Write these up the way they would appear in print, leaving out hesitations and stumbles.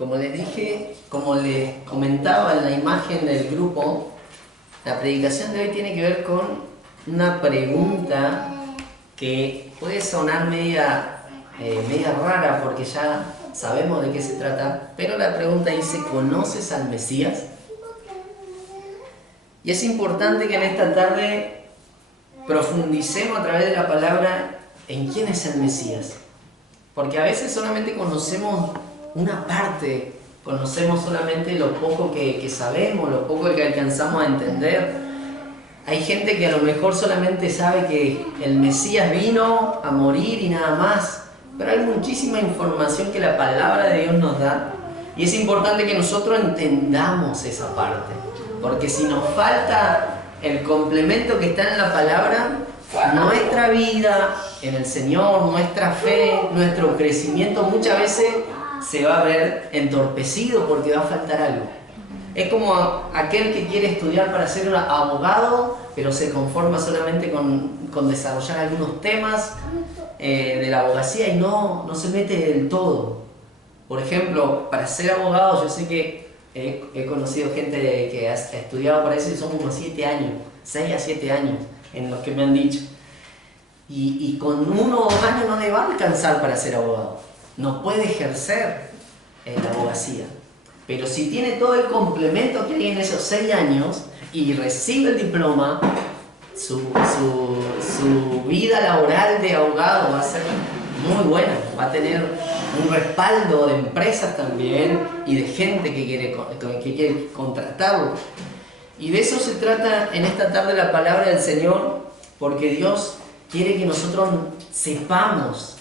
Como les dije, como les comentaba en la imagen del grupo, la predicación de hoy tiene que ver con una pregunta que puede sonar media rara porque ya sabemos de qué se trata, pero la pregunta dice: ¿conoces al Mesías? Y es importante que en esta tarde profundicemos a través de la palabra en quién es el Mesías. Porque a veces solamente conocemos una parte, conocemos solamente lo poco que sabemos, lo poco que alcanzamos a entender. Hay gente que a lo mejor solamente sabe que el Mesías vino a morir y nada más, pero hay muchísima información que la palabra de Dios nos da, y es importante que nosotros entendamos esa parte, porque si nos falta el complemento que está en la palabra, nuestra vida en el Señor, nuestra fe, nuestro crecimiento muchas veces se va a ver entorpecido porque va a faltar algo. Es como aquel que quiere estudiar para ser un abogado, pero se conforma solamente con desarrollar algunos temas de la abogacía y no se mete del todo. Por ejemplo, para ser abogado, yo sé que he conocido gente que ha estudiado para eso y son como 7 años, 6 a 7 años en los que me han dicho. Y con 1 o 2 años no le va a alcanzar para ser abogado. No puede ejercer la abogacía. Pero si tiene todo el complemento que hay en esos 6 años y recibe el diploma, su vida laboral de abogado va a ser muy buena. Va a tener un respaldo de empresas también y de gente que quiere contratarlo. Y de eso se trata en esta tarde la palabra del Señor, porque Dios quiere que nosotros sepamos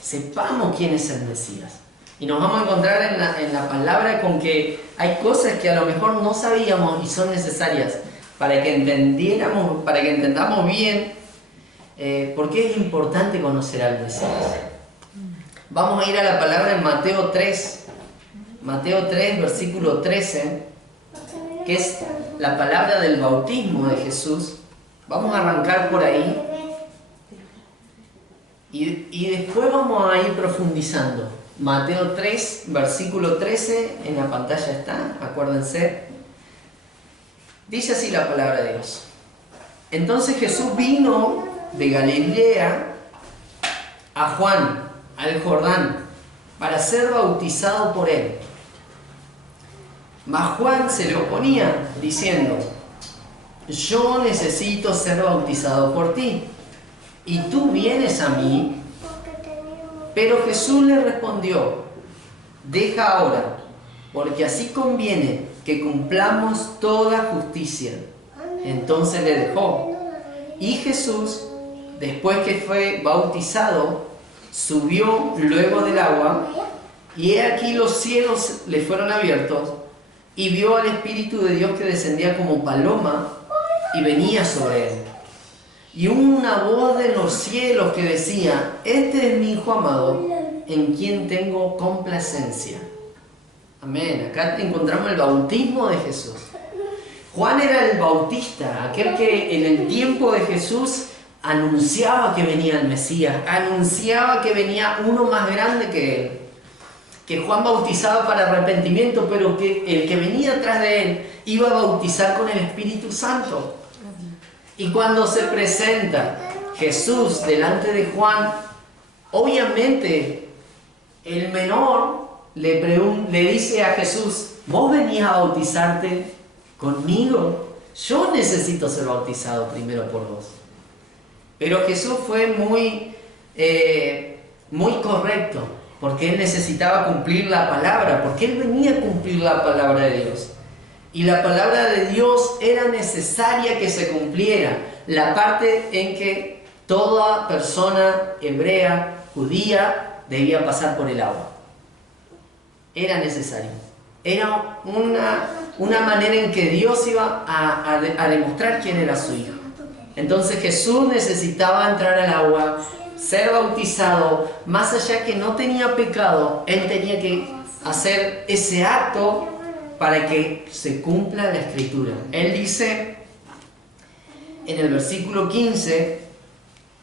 quién es el Mesías. Y nos vamos a encontrar en la palabra con que hay cosas que a lo mejor no sabíamos y son necesarias para que entendamos bien por qué es importante conocer al Mesías. Vamos a ir a la palabra en Mateo 3, versículo 13, que es la palabra del bautismo de Jesús. Vamos a arrancar por ahí y después vamos a ir profundizando. Mateo 3, versículo 13, en la pantalla está, acuérdense. Dice así la palabra de Dios: entonces Jesús vino de Galilea a Juan, al Jordán, para ser bautizado por él. Mas Juan se le oponía, diciendo: yo necesito ser bautizado por ti, y tú vienes a mí. Pero Jesús le respondió: deja ahora, porque así conviene que cumplamos toda justicia. Entonces le dejó. Y Jesús, después que fue bautizado, subió luego del agua, y he aquí los cielos le fueron abiertos, y vio al Espíritu de Dios que descendía como paloma y venía sobre él. Y una voz de los cielos que decía: este es mi Hijo amado, en quien tengo complacencia. Amén. Acá encontramos el bautismo de Jesús. Juan era el bautista, aquel que en el tiempo de Jesús anunciaba que venía el Mesías, anunciaba que venía uno más grande que él, que Juan bautizaba para arrepentimiento, pero que el que venía atrás de él iba a bautizar con el Espíritu Santo. Y cuando se presenta Jesús delante de Juan, obviamente el menor le dice a Jesús: ¿vos venías a bautizarte conmigo? Yo necesito ser bautizado primero por vos. Pero Jesús fue muy correcto, porque él necesitaba cumplir la palabra, porque él venía a cumplir la palabra de Dios. Y la palabra de Dios era necesaria que se cumpliera, la parte en que toda persona hebrea, judía, debía pasar por el agua. Era necesario. Era una manera en que Dios iba a demostrar quién era su Hijo. Entonces Jesús necesitaba entrar al agua, ser bautizado. Más allá que no tenía pecado, él tenía que hacer ese acto para que se cumpla la Escritura. Él dice en el versículo 15: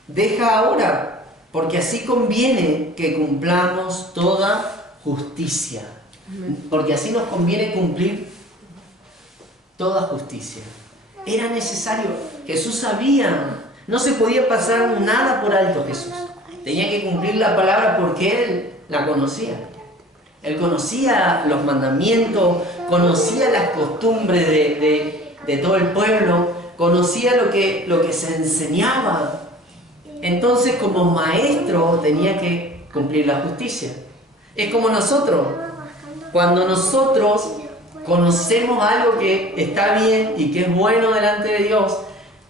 deja ahora, porque así conviene que cumplamos toda justicia. porque así nos conviene cumplir toda justicia. Era necesario. Jesús sabía, no se podía pasar nada por alto Jesús. Tenía que cumplir la palabra porque Él la conocía. Él conocía los mandamientos, conocía las costumbres de todo el pueblo, conocía lo que se enseñaba. Entonces, como maestro, tenía que cumplir la justicia. Es como nosotros. Cuando nosotros conocemos algo que está bien y que es bueno delante de Dios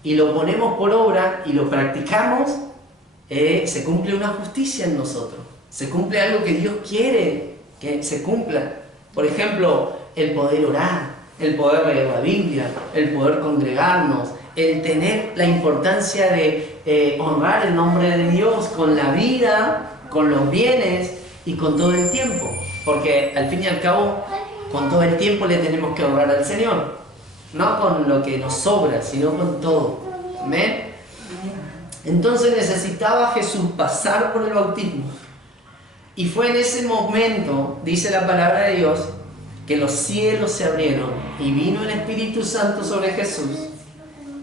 y lo ponemos por obra y lo practicamos, se cumple una justicia en nosotros. Se cumple algo que Dios quiere que se cumpla. Por ejemplo, el poder orar, el poder leer la Biblia, el poder congregarnos, el tener la importancia de honrar el nombre de Dios con la vida, con los bienes y con todo el tiempo. Porque al fin y al cabo, con todo el tiempo le tenemos que honrar al Señor. No con lo que nos sobra, sino con todo. ¿Amén? Entonces necesitaba Jesús pasar por el bautismo. Y fue en ese momento, dice la palabra de Dios, que los cielos se abrieron y vino el Espíritu Santo sobre Jesús.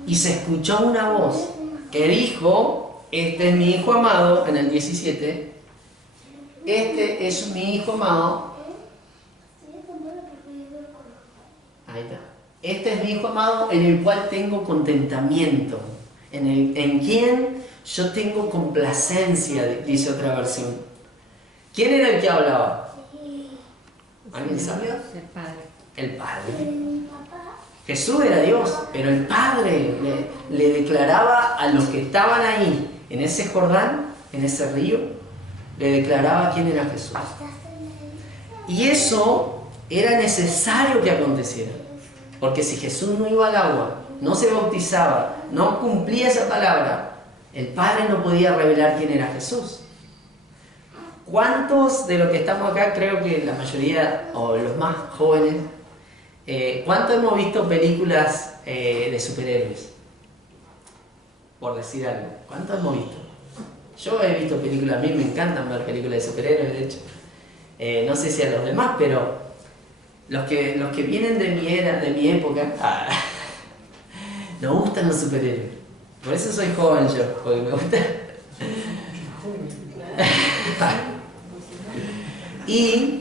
Y se escuchó una voz que dijo: este es mi Hijo amado, en el 17. Este es mi Hijo amado. Ahí está. Este es mi Hijo amado en el cual tengo contentamiento. En quien yo tengo complacencia, dice otra versión. ¿Quién era el que hablaba? ¿Alguien sabe? El Padre. El Padre. Jesús era Dios, pero el Padre le declaraba a los que estaban ahí, en ese Jordán, en ese río, le declaraba quién era Jesús. Y eso era necesario que aconteciera, porque si Jesús no iba al agua, no se bautizaba, no cumplía esa palabra, el Padre no podía revelar quién era Jesús. ¿Cuántos de los que estamos acá, creo que la mayoría, o los más jóvenes, cuántos hemos visto películas de superhéroes? Por decir algo, ¿cuántos hemos visto? Yo he visto películas, a mí me encantan ver películas de superhéroes, de hecho. No sé si a los demás, pero los que vienen de mi era, de mi época, nos gustan los superhéroes. Por eso soy joven yo, porque me gusta. Y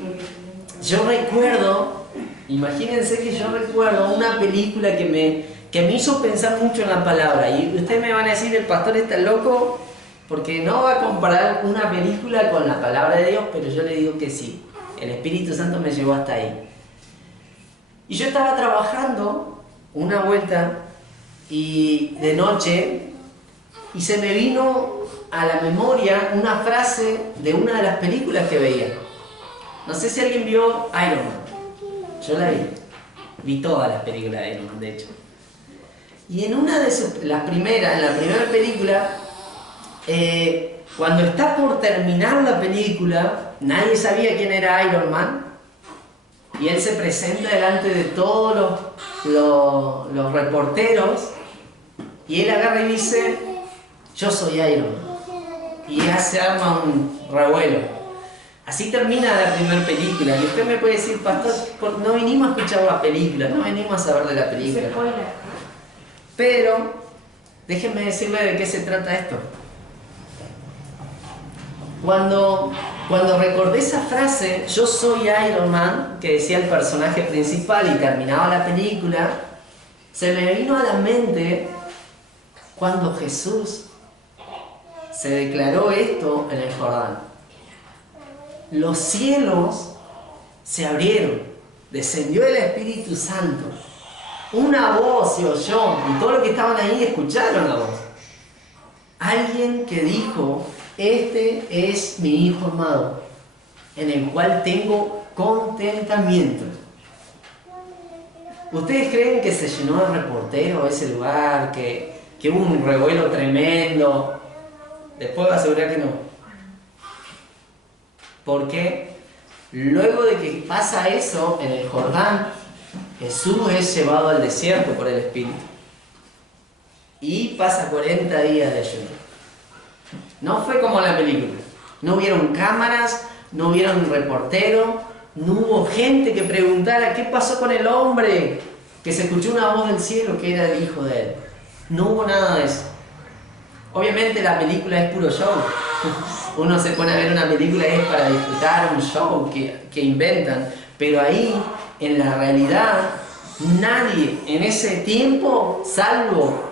yo recuerdo, imagínense que yo recuerdo una película que me hizo pensar mucho en la palabra. Y ustedes me van a decir: el pastor está loco porque no va a comparar una película con la palabra de Dios, pero yo le digo que sí. El Espíritu Santo me llevó hasta ahí. Y yo estaba trabajando una vuelta y de noche, y se me vino a la memoria una frase de una de las películas que veía. No sé si alguien vio Iron Man. Yo la vi. Vi todas las películas de Iron Man, de hecho. Y en una de en la primera película, cuando está por terminar la película, nadie sabía quién era Iron Man. Y él se presenta delante de todos los reporteros. Y él agarra y dice: yo soy Iron Man. Y ya se arma un revuelo. Así termina la primera película. Y usted me puede decir: pastor, no vinimos a escuchar la película, no venimos a saber de la película. Pero déjenme decirle de qué se trata esto. Cuando recordé esa frase, yo soy Iron Man, que decía el personaje principal y terminaba la película, se me vino a la mente cuando Jesús se declaró esto en el Jordán. Los cielos se abrieron, descendió el Espíritu Santo, una voz se oyó y todos los que estaban ahí escucharon la voz. Alguien que dijo: este es mi Hijo amado, en el cual tengo contentamiento. ¿Ustedes creen que se llenó de reporteros ese lugar, que hubo un revuelo tremendo? Después va a asegurar que no. Porque luego de que pasa eso en el Jordán, Jesús es llevado al desierto por el Espíritu. Y pasa 40 días de ayuno. No fue como en la película. No hubieron cámaras, no hubieron reporteros, No hubo gente que preguntara qué pasó con el hombre, que se escuchó una voz del cielo que era el hijo de él. No hubo nada de eso. Obviamente la película es puro show. Uno se pone a ver una película y es para disfrutar un show que inventan. Pero ahí, en la realidad, nadie en ese tiempo, salvo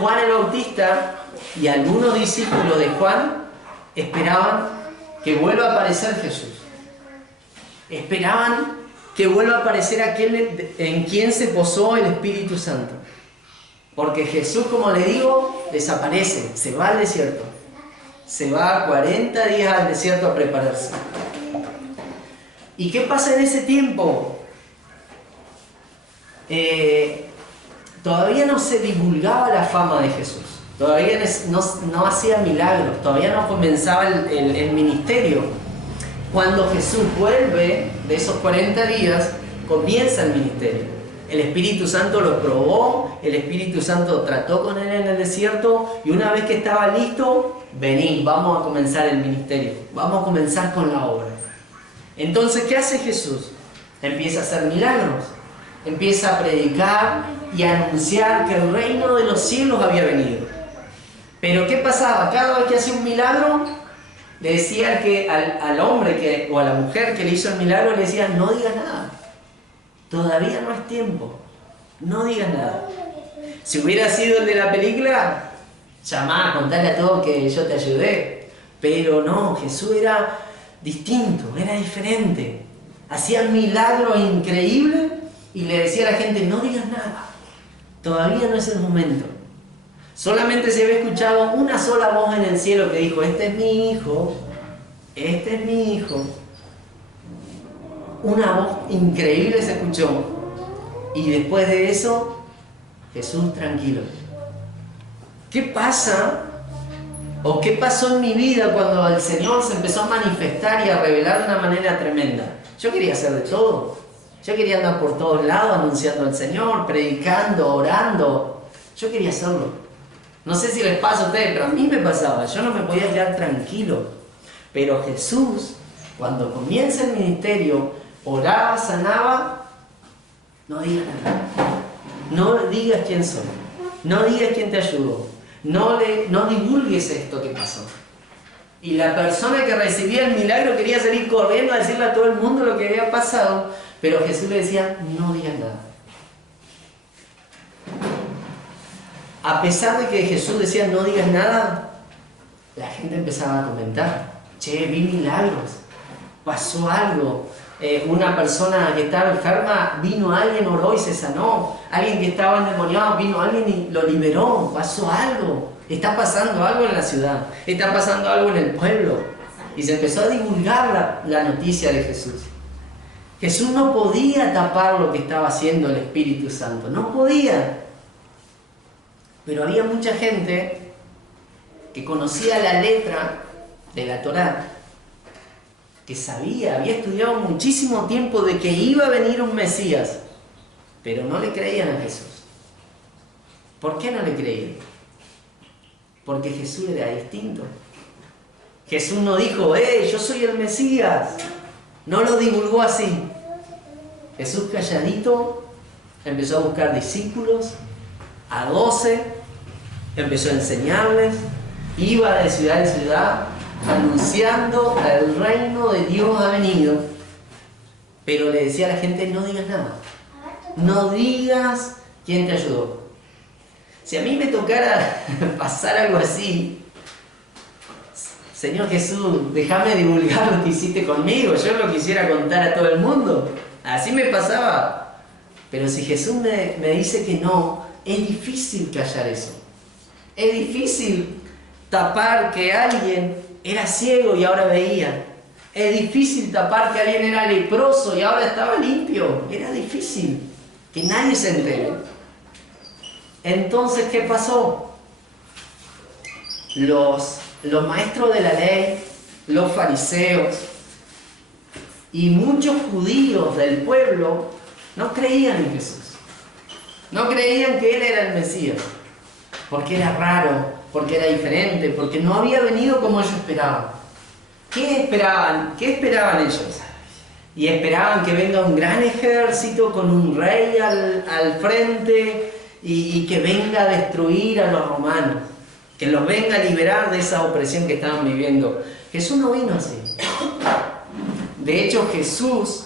Juan el Bautista y algunos discípulos de Juan, esperaban que vuelva a aparecer Jesús. Esperaban que vuelva a aparecer aquel en quien se posó el Espíritu Santo. Porque Jesús, como le digo, desaparece, se va al desierto. Se va 40 días al desierto a prepararse. ¿Y qué pasa en ese tiempo? Todavía no se divulgaba la fama de Jesús. Todavía no hacía milagros. Todavía no comenzaba el ministerio. Cuando Jesús vuelve de esos 40 días, comienza el ministerio. El Espíritu Santo lo probó, el Espíritu Santo trató con él en el desierto y una vez que estaba listo, vení, vamos a comenzar el ministerio, vamos a comenzar con la obra. Entonces, ¿qué hace Jesús? Empieza a hacer milagros, empieza a predicar y a anunciar que el reino de los cielos había venido. Pero ¿qué pasaba? Cada vez que hacía un milagro, le decía al hombre o a la mujer que le hizo el milagro, le decía, no digas nada. Todavía no es tiempo. No digas nada. Si hubiera sido el de la película, llamá, contale a todos que yo te ayudé. Pero no, Jesús era distinto, era diferente. Hacía milagros increíbles y le decía a la gente, no digas nada. Todavía no es el momento. Solamente se había escuchado una sola voz en el cielo que dijo, este es mi hijo, este es mi hijo. Una voz increíble se escuchó. Y después de eso, Jesús tranquilo. ¿Qué pasa? ¿O qué pasó en mi vida cuando el Señor se empezó a manifestar y a revelar de una manera tremenda? Yo quería hacer de todo. Yo quería andar por todos lados anunciando al Señor, predicando, orando. Yo quería hacerlo. No sé si les pasa a ustedes, pero a mí me pasaba. Yo no me podía quedar tranquilo. Pero Jesús, cuando comienza el ministerio, oraba, sanaba, no digas nada. No digas quién soy. No digas quién te ayudó. No divulgues esto que pasó. Y la persona que recibía el milagro quería salir corriendo a decirle a todo el mundo lo que había pasado. Pero Jesús le decía, no digas nada. A pesar de que Jesús decía, no digas nada, la gente empezaba a comentar. Che, vi milagros. Pasó algo. Una persona que estaba enferma, vino alguien, oró y se sanó. Alguien que estaba endemoniado, vino alguien y lo liberó. Pasó algo. Está pasando algo en la ciudad. Está pasando algo en el pueblo. Y se empezó a divulgar la noticia de Jesús. Jesús no podía tapar lo que estaba haciendo el Espíritu Santo. No podía. Pero había mucha gente que conocía la letra de la Torá, que había estudiado muchísimo tiempo de que iba a venir un Mesías, pero no le creían a Jesús. ¿Por qué no le creían? Porque Jesús era distinto. Jesús no dijo, yo soy el Mesías. No lo divulgó así. Jesús calladito empezó a buscar discípulos, a 12, empezó a enseñarles, iba de ciudad en ciudad, anunciando el reino de Dios ha venido, pero le decía a la gente, no digas nada, no digas quién te ayudó. Si a mí me tocara pasar algo así, Señor Jesús, déjame divulgar lo que hiciste conmigo, yo lo quisiera contar a todo el mundo, así me pasaba. Pero si Jesús me dice que no, es difícil callar eso, es difícil tapar que alguien era ciego y ahora veía. Es difícil tapar que alguien era leproso y ahora estaba limpio. Era difícil que nadie se entere. Entonces, ¿qué pasó? Los maestros de la ley, los fariseos y muchos judíos del pueblo no creían en Jesús. No creían que Él era el Mesías. Porque era raro, porque era diferente, porque no había venido como ellos esperaban. ¿Qué esperaban? ¿Qué esperaban ellos? Y esperaban que venga un gran ejército con un rey al frente y que venga a destruir a los romanos, que los venga a liberar de esa opresión que estaban viviendo. Jesús no vino así. De hecho, Jesús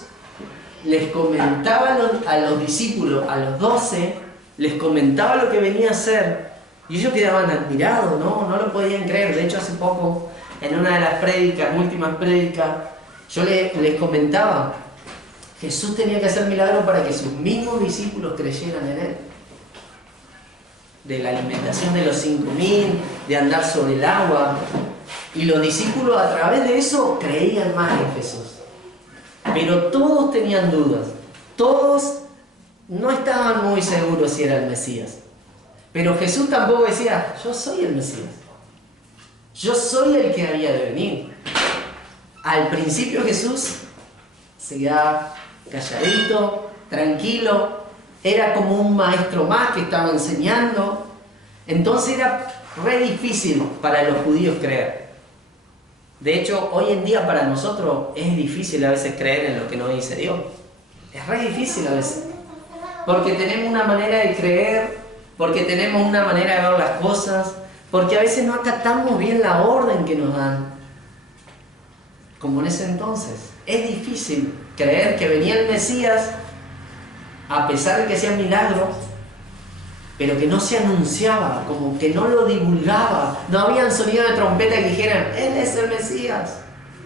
les comentaba a los discípulos, a los 12, les comentaba lo que venía a hacer. Y ellos quedaban admirados, no lo podían creer. De hecho, hace poco, en una de las últimas prédicas, yo les comentaba, Jesús tenía que hacer milagros para que sus mismos discípulos creyeran en Él. De la alimentación de los 5.000, de andar sobre el agua. Y los discípulos a través de eso creían más en Jesús. Pero todos tenían dudas. Todos no estaban muy seguros si era el Mesías. Pero Jesús tampoco decía, yo soy el Mesías. Yo soy el que había de venir. Al principio Jesús se quedaba calladito, tranquilo. Era como un maestro más que estaba enseñando. Entonces era re difícil para los judíos creer. De hecho, hoy en día para nosotros es difícil a veces creer en lo que nos dice Dios. Es re difícil a veces. Porque tenemos una manera de creer, porque tenemos una manera de ver las cosas, porque a veces no acatamos bien la orden que nos dan. Como en ese entonces. Es difícil creer que venía el Mesías, a pesar de que hacía milagros, pero que no se anunciaba, como que no lo divulgaba. No había un sonido de trompeta que dijeran, Él es el Mesías.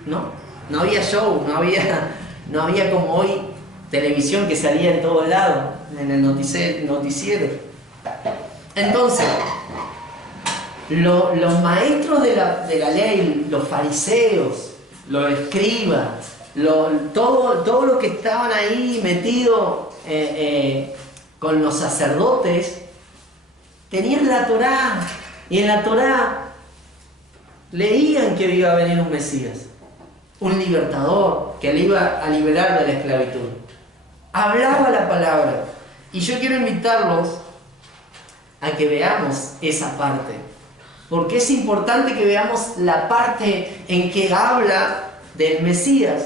No había show, no había como hoy televisión que salía en todos lados, en el noticiero. Entonces, los maestros de la ley, los fariseos, los escribas, todos los que estaban ahí metidos con los sacerdotes, tenían la Torá, y en la Torá leían que iba a venir un Mesías, un libertador que le iba a liberar de la esclavitud. Hablaba la palabra. Y yo quiero invitarlos a que veamos esa parte, porque es importante que veamos la parte en que habla del Mesías,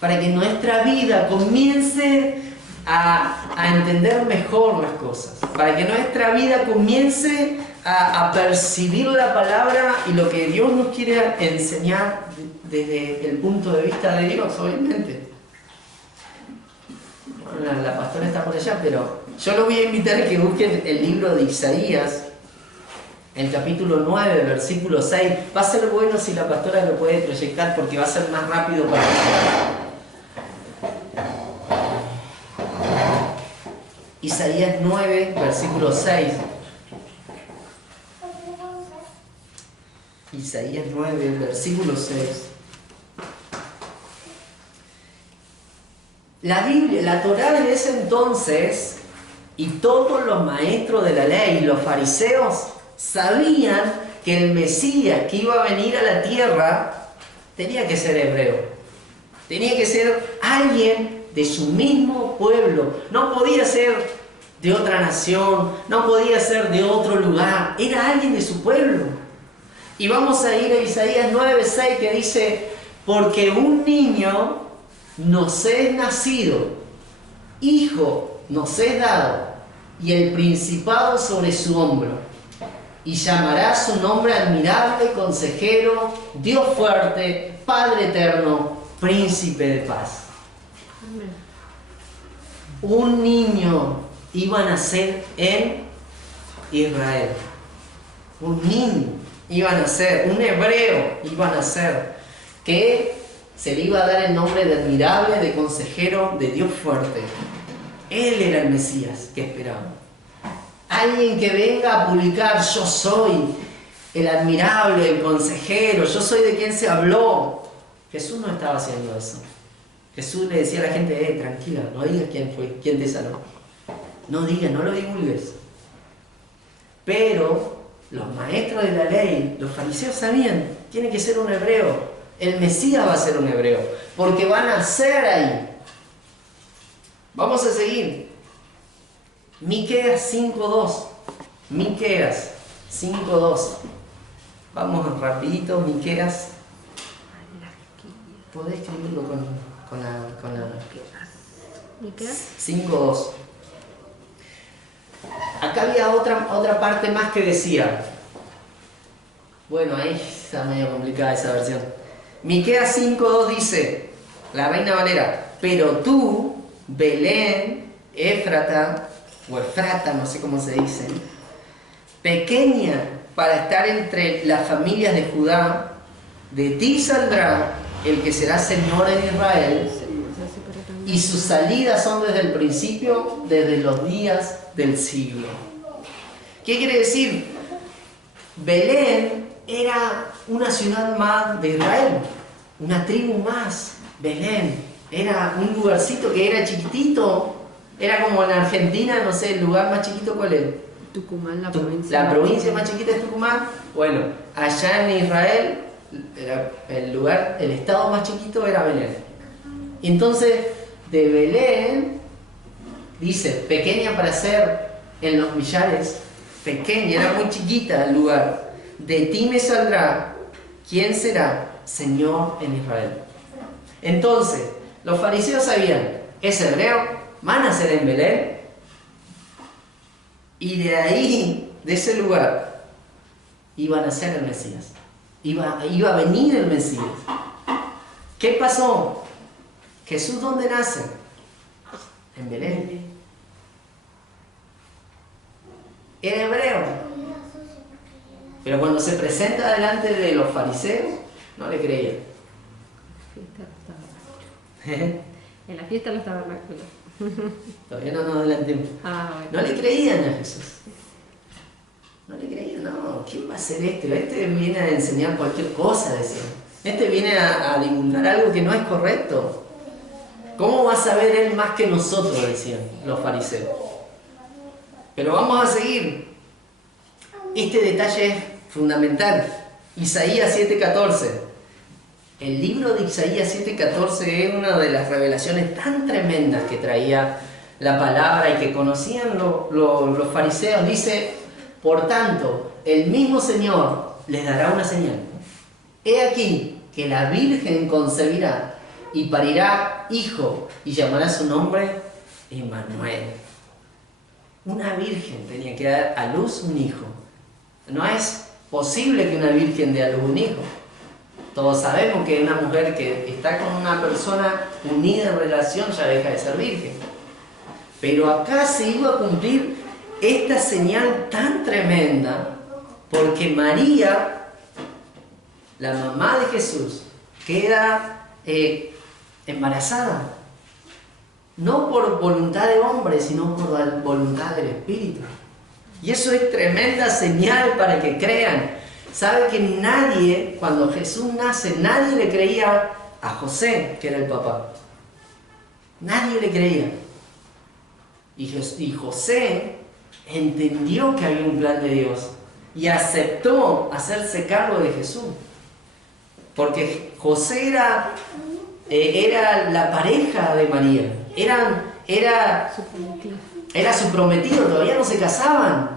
para que nuestra vida comience a entender mejor las cosas, para que nuestra vida comience a percibir la palabra y lo que Dios nos quiere enseñar desde el punto de vista de Dios, obviamente. Bueno, la pastora está por allá, pero yo los voy a invitar a que busquen el libro de Isaías, el capítulo 9, versículo 6. Va a ser bueno si la pastora lo puede proyectar, porque va a ser más rápido para nosotros. Isaías 9, versículo 6. Isaías 9, versículo 6. La Biblia, la Torá de ese entonces, y todos los maestros de la ley, los fariseos, sabían que el Mesías que iba a venir a la tierra tenía que ser hebreo. Tenía que ser alguien de su mismo pueblo. No podía ser de otra nación, no podía ser de otro lugar. Era alguien de su pueblo. Y vamos a ir a Isaías 9:6, que dice, porque un niño nos es nacido, hijo nos es dado, y el principado sobre su hombro, y llamará su nombre admirable, consejero, Dios fuerte, Padre eterno, príncipe de paz. Amén. Un niño iba a nacer en Israel. Un niño iba a nacer, un hebreo iba a nacer, que se le iba a dar el nombre de admirable, de consejero, de Dios fuerte. Él era el Mesías que esperaban. Alguien que venga a publicar, yo soy el admirable, el consejero, yo soy de quien se habló. Jesús no estaba haciendo eso. Jesús le decía a la gente, tranquila, no digas quién fue, quién te sanó. No digas, no lo divulgues. Pero los maestros de la ley, los fariseos sabían, tiene que ser un hebreo. El Mesías va a ser un hebreo, porque van a nacer ahí. Vamos a seguir. Miqueas 5:2. Miqueas 5:2. Vamos rapidito, Miqueas. podés escribirlo con la Miqueas 5:2. Acá había otra parte más que decía. Bueno, ahí está medio complicada esa versión. Miqueas 5:2 dice, la Reina Valera, pero tú, Belén, Éfrata, o Efrata, no sé cómo se dice, pequeña para estar entre las familias de Judá, de ti saldrá el que será Señor en Israel, y sus salidas son desde el principio, desde los días del siglo. ¿Qué quiere decir? Belén era una ciudad más de Israel, una tribu más. Belén era un lugarcito que era chiquitito, era como en Argentina, no sé, el lugar más chiquito, ¿cuál es? Tucumán, la provincia. La provincia más chiquita es Tucumán. Bueno, allá en Israel, era el estado más chiquito era Belén. Entonces, de Belén, dice, pequeña para ser en los millares, pequeña, era muy chiquita el lugar. De ti me saldrá, ¿quién será Señor en Israel? Entonces, los fariseos sabían, es hebreo, van a ser en Belén, y de ahí, de ese lugar, iban a ser el Mesías. Iba a venir el Mesías. ¿Qué pasó? Jesús, ¿dónde nace? En Belén. Era hebreo. Pero cuando se presenta delante de los fariseos, no le creían. En la fiesta de los tabernáculos. Todavía no nos adelantemos. Bueno. No le creían a Jesús. No le creían, no. ¿Quién va a ser este? Este viene a enseñar cualquier cosa, decían. Este viene a divulgar algo que no es correcto. ¿Cómo va a saber él más que nosotros? Decían los fariseos. Pero vamos a seguir. Este detalle es fundamental. Isaías 7:14. El libro de Isaías 7:14 es una de las revelaciones tan tremendas que traía la palabra y que conocían los fariseos. Dice, por tanto, el mismo Señor les dará una señal. He aquí que la Virgen concebirá y parirá hijo y llamará su nombre Emmanuel. Una virgen tenía que dar a luz un hijo. No es posible que una virgen dé a luz un hijo. Todos sabemos que una mujer que está con una persona unida en relación ya deja de ser virgen. Pero acá se iba a cumplir esta señal tan tremenda porque María, la mamá de Jesús, queda embarazada. No por voluntad de hombre, sino por la voluntad del Espíritu. Y eso es tremenda señal para que crean. Sabe que nadie, cuando Jesús nace, nadie le creía a José, que era el papá. Nadie le creía. Y José entendió que había un plan de Dios y aceptó hacerse cargo de Jesús. Porque José era la pareja de María. Era su prometido, todavía no se casaban.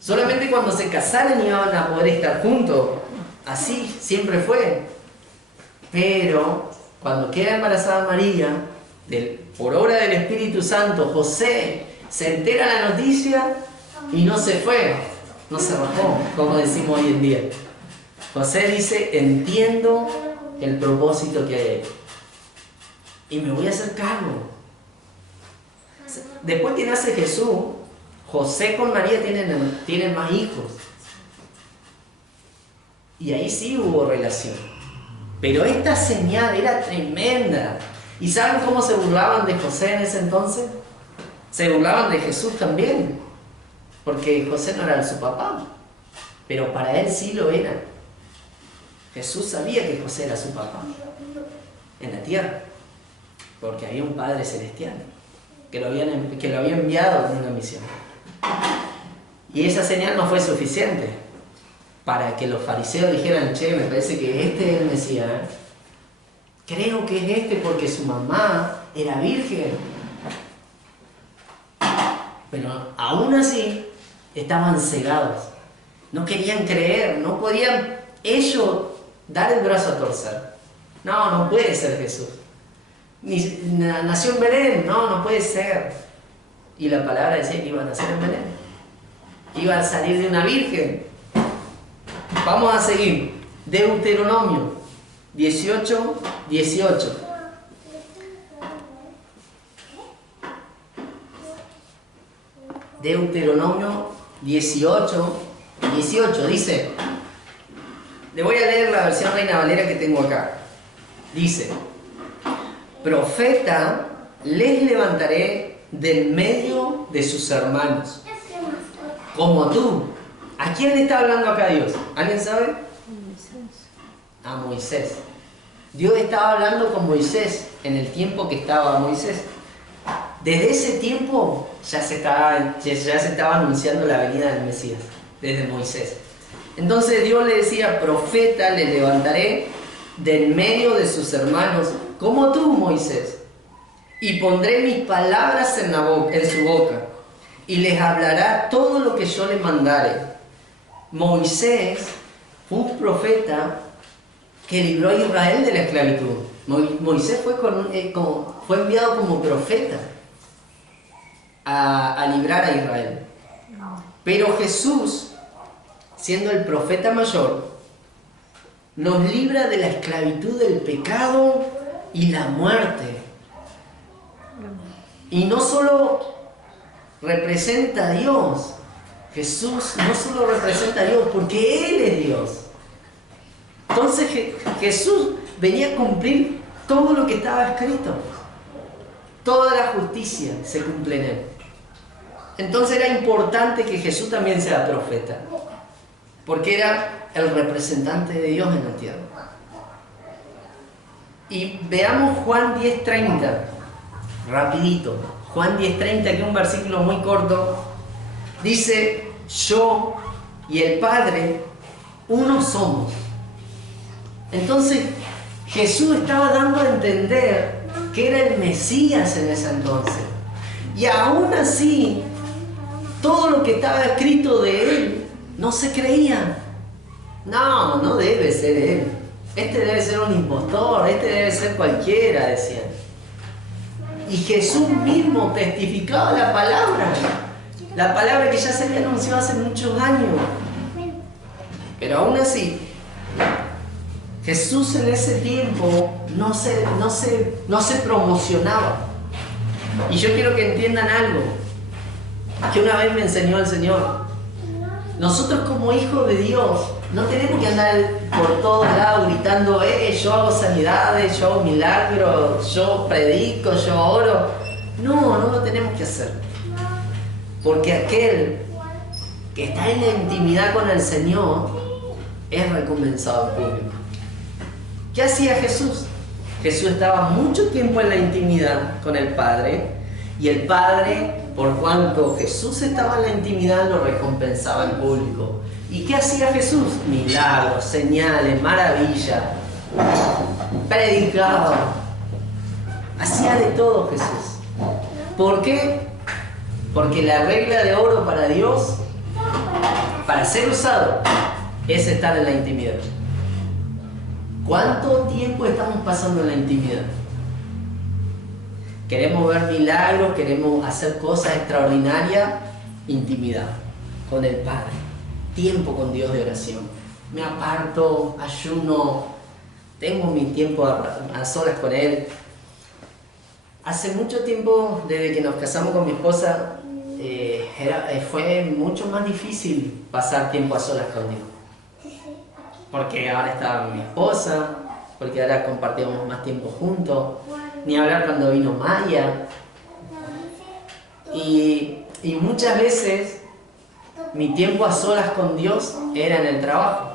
Solamente cuando se casaran iban a poder estar juntos. Así siempre fue. Pero cuando queda embarazada María, por obra del Espíritu Santo, José se entera la noticia y no se fue, no se bajó, como decimos hoy en día. José dice, entiendo el propósito que hay ahí y me voy a hacer cargo. Después que nace Jesús, José con María tienen más hijos. Y ahí sí hubo relación. Pero esta señal era tremenda. ¿Y saben cómo se burlaban de José en ese entonces? Se burlaban de Jesús también. Porque José no era su papá. Pero para él sí lo era. Jesús sabía que José era su papá. En la tierra. Porque había un Padre Celestial. Que lo había enviado en una misión. Y esa señal no fue suficiente para que los fariseos dijeran, che, me parece que este es el Mesías. Creo que es este porque su mamá era virgen. Pero aún así estaban cegados. No querían creer, no podían ellos dar el brazo a torcer. No, no puede ser Jesús. Nació en Belén, no puede ser. Y la palabra decía que iba a nacer en Belén. Iba a salir de una virgen. Vamos a seguir. Deuteronomio 18, 18. Deuteronomio 18, 18 dice, le voy a leer la versión Reina Valera que tengo acá. Dice, profeta les levantaré del medio de sus hermanos, como tú. ¿A quién le está hablando acá Dios? ¿Alguien sabe? A Moisés. Dios estaba hablando con Moisés en el tiempo que estaba Moisés. Desde ese tiempo ya se estaba anunciando la venida del Mesías, desde Moisés. Entonces Dios le decía, profeta le levantaré del medio de sus hermanos, como tú, Moisés, y pondré mis palabras en su boca, y les hablará todo lo que yo le mandare. Moisés fue un profeta que libró a Israel de la esclavitud. Moisés fue enviado como profeta a librar a Israel. Pero Jesús, siendo el profeta mayor, nos libra de la esclavitud del pecado y la muerte. Y no solo representa a Dios, Jesús no solo representa a Dios, porque Él es Dios. Entonces Jesús venía a cumplir todo lo que estaba escrito. Toda la justicia se cumple en Él. Entonces era importante que Jesús también sea profeta, porque era el representante de Dios en la tierra. Y veamos Juan 10:30, rapidito. Juan 10:30, que es un versículo muy corto. Dice, yo y el Padre, uno somos. Entonces Jesús estaba dando a entender que era el Mesías en ese entonces. Y aún así, todo lo que estaba escrito de Él no se creía. No debe ser Él. Este debe ser un impostor, este debe ser cualquiera, decían. Y Jesús mismo testificaba la palabra que ya se había anunciado hace muchos años. Pero aún así, Jesús en ese tiempo no se promocionaba. Y yo quiero que entiendan algo que una vez me enseñó el Señor. Nosotros como hijos de Dios no tenemos que andar por todos lados gritando, yo hago sanidades, yo hago milagros, yo predico, yo oro. No lo tenemos que hacer. Porque aquel que está en la intimidad con el Señor es recompensado en público. ¿Qué hacía Jesús? Jesús estaba mucho tiempo en la intimidad con el Padre, y el Padre, por cuanto Jesús estaba en la intimidad, lo recompensaba en público. ¿Y qué hacía Jesús? Milagros, señales, maravillas, predicaba, hacía de todo Jesús. ¿Por qué? Porque la regla de oro para Dios, para ser usado, es estar en la intimidad. ¿Cuánto tiempo estamos pasando en la intimidad? Queremos ver milagros, queremos hacer cosas extraordinarias. Intimidad con el Padre, tiempo con Dios de oración. Me aparto, ayuno, tengo mi tiempo a solas con Él. Hace mucho tiempo, desde que nos casamos con mi esposa, fue mucho más difícil pasar tiempo a solas con Dios. Porque ahora estaba mi esposa, porque ahora compartíamos más tiempo juntos, ni hablar cuando vino Maya. Y muchas veces mi tiempo a solas con Dios era en el trabajo.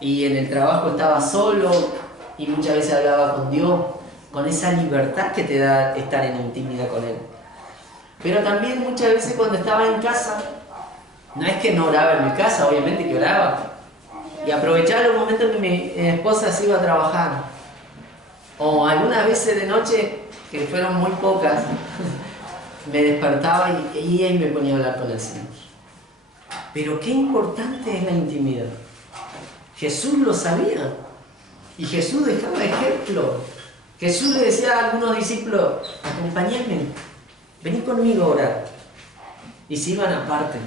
Y en el trabajo estaba solo y muchas veces hablaba con Dios, con esa libertad que te da estar en intimidad con Él. Pero también muchas veces cuando estaba en casa, no es que no oraba en mi casa, obviamente que oraba. Y aprovechaba los momentos que mi esposa se iba a trabajar. O algunas veces de noche, que fueron muy pocas, me despertaba y ahí me ponía a hablar con el Señor. Pero qué importante es la intimidad. Jesús lo sabía. Y Jesús dejaba ejemplo. Jesús le decía a algunos discípulos, acompáñenme, vení conmigo a orar. Y se iban aparte.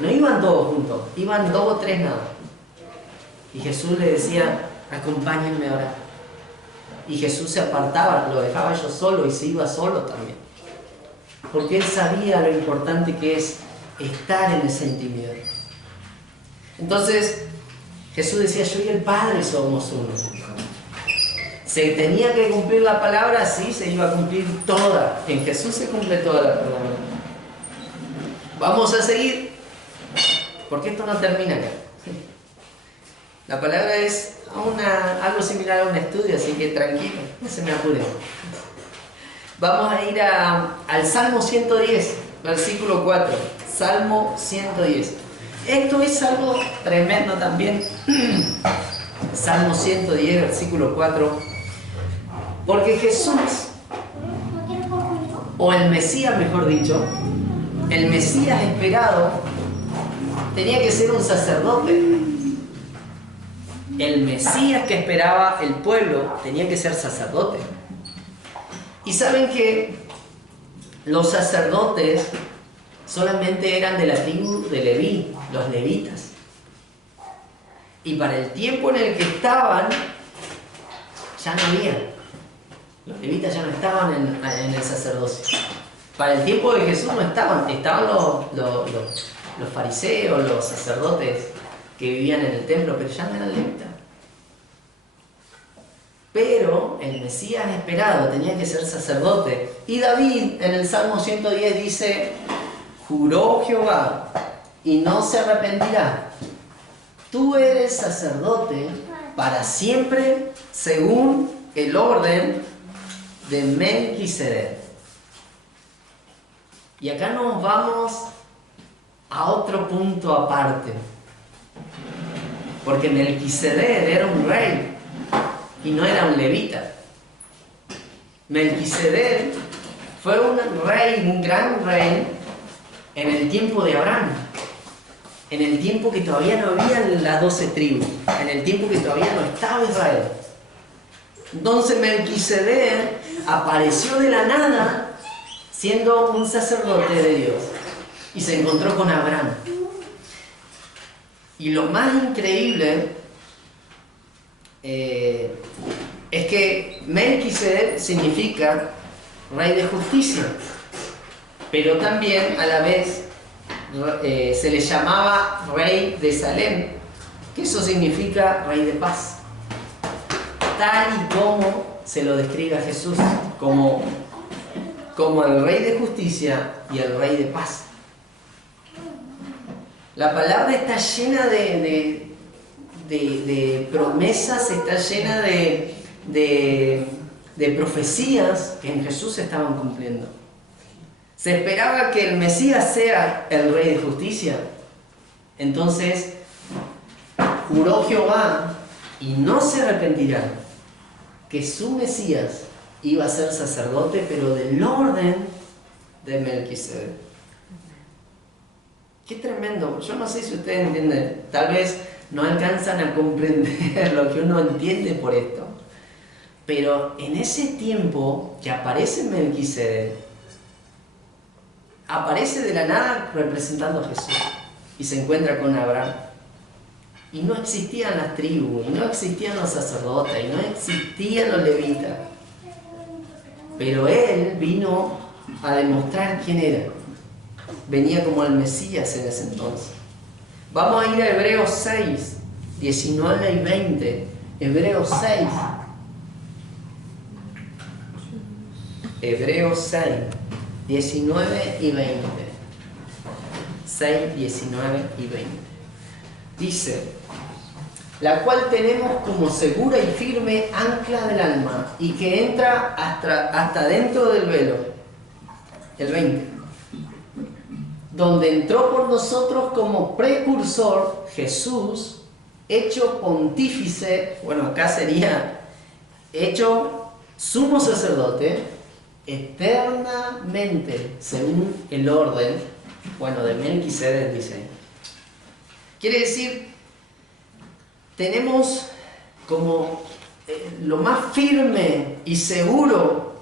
No iban todos juntos, iban 2 o 3 nada. Y Jesús le decía, acompáñenme a orar. Y Jesús se apartaba, lo dejaba yo solo y se iba solo también. Porque él sabía lo importante que es estar en esa intimidad. Entonces, Jesús decía, yo y el Padre somos uno. Se tenía que cumplir la palabra, sí, se iba a cumplir toda. En Jesús se cumple toda la palabra. Vamos a seguir, porque esto no termina acá. La palabra es algo similar a un estudio, así que tranquilo, no se me apuren. Vamos a ir al Salmo 110, versículo 4. Salmo 110. Esto es algo tremendo también. Salmo 110, versículo 4. Porque Jesús, o el Mesías mejor dicho, el Mesías esperado, tenía que ser un sacerdote. El Mesías que esperaba el pueblo tenía que ser sacerdote. Y saben que los sacerdotes solamente eran de la tribu de Leví, los levitas. Y para el tiempo en el que estaban, ya no había. Los levitas ya no estaban en el sacerdocio. Para el tiempo de Jesús no estaban. Estaban los fariseos, los sacerdotes que vivían en el templo, pero ya no eran levitas. Pero el Mesías esperado tenía que ser sacerdote. Y David en el Salmo 110 dice, juró Jehová y no se arrepentirá. Tú eres sacerdote para siempre según el orden de Melquisedec. Y acá nos vamos a otro punto aparte. Porque Melquisedec era un rey y no era un levita. Melquisedec fue un rey, un gran rey en el tiempo de Abraham. En el tiempo que todavía no había las 12 tribus. En el tiempo que todavía no estaba Israel. Entonces Melquisedec apareció de la nada siendo un sacerdote de Dios. Y se encontró con Abraham. Y lo más increíble es que Melquisedec significa rey de justicia. Pero también a la vez se le llamaba rey de Salem, que eso significa rey de paz. Tal y como se lo describe a Jesús, como el rey de justicia y el rey de paz. La palabra está llena de promesas, está llena de profecías que en Jesús se estaban cumpliendo. Se esperaba que el Mesías sea el rey de justicia. Entonces, juró Jehová y no se arrepentirá que su Mesías iba a ser sacerdote, pero del orden de Melquisedec. Qué tremendo. Yo no sé si ustedes entienden. Tal vez no alcanzan a comprender lo que uno entiende por esto. Pero en ese tiempo que aparece Melquisedec, aparece de la nada representando a Jesús y se encuentra con Abraham. Y no existían las tribus, y no existían los sacerdotes, y no existían los levitas. Pero él vino a demostrar quién era. Venía como el Mesías en ese entonces. Vamos a ir a Hebreos 6, 19 y 20. Hebreos 6. Hebreos 6, 19 y 20. 6, 19 y 20. Dice, la cual tenemos como segura y firme ancla del alma y que entra hasta dentro del velo. El 20. Donde entró por nosotros como precursor Jesús, hecho pontífice, bueno, acá sería hecho sumo sacerdote, eternamente, según el orden, bueno, de Melquisedec dice. Quiere decir, tenemos como lo más firme y seguro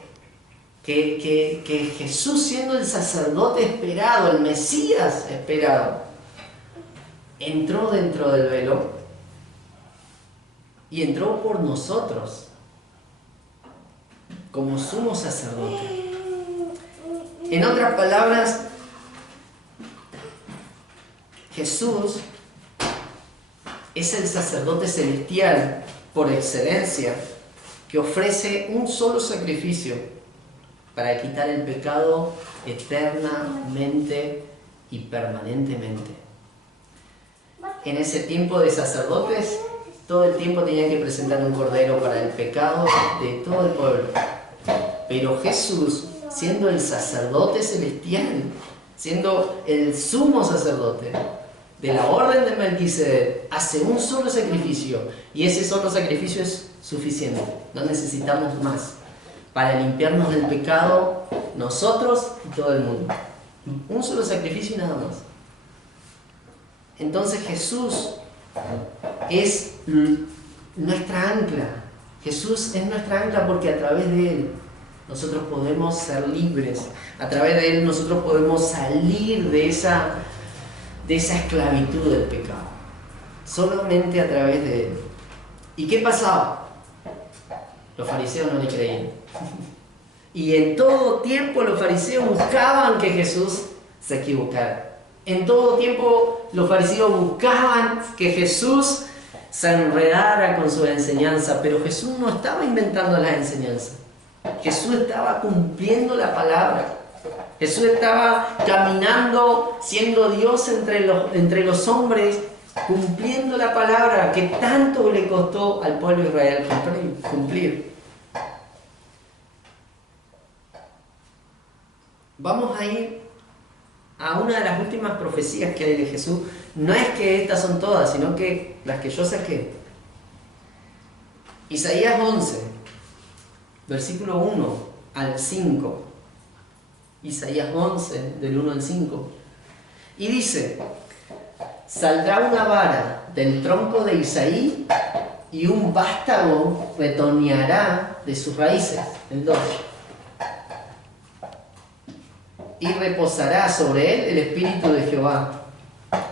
que Jesús, siendo el sacerdote esperado, el Mesías esperado, entró dentro del velo y entró por nosotros como sumo sacerdote. En otras palabras, Jesús es el sacerdote celestial por excelencia que ofrece un solo sacrificio para quitar el pecado eternamente y permanentemente. En ese tiempo de sacerdotes, todo el tiempo tenían que presentar un cordero para el pecado de todo el pueblo. Pero Jesús, siendo el sacerdote celestial, siendo el sumo sacerdote de la orden de Melquisedec, hace un solo sacrificio, y ese solo sacrificio es suficiente. No necesitamos más para limpiarnos del pecado nosotros y todo el mundo. Un solo sacrificio y nada más. Entonces Jesús es nuestra ancla. Jesús es nuestra ancla porque a través de Él nosotros podemos ser libres. A través de Él nosotros podemos salir de esa esclavitud del pecado. Solamente a través de Él. ¿Y qué pasaba? Los fariseos no le creían. Y en todo tiempo los fariseos buscaban que Jesús se equivocara. En todo tiempo los fariseos buscaban que Jesús se enredara con su enseñanza, pero Jesús no estaba inventando las enseñanzas. Jesús estaba cumpliendo la palabra. Jesús estaba caminando, siendo Dios entre los hombres, cumpliendo la palabra que tanto le costó al pueblo de Israel cumplir. Vamos a ir a una de las últimas profecías que hay de Jesús. No es que estas son todas, sino que las que yo saqué. Isaías 11, versículo 1 al 5. Isaías 11, del 1 al 5. Y dice: saldrá una vara del tronco de Isaí y un vástago retoñará de sus raíces. El 2. Y reposará sobre él el espíritu de Jehová,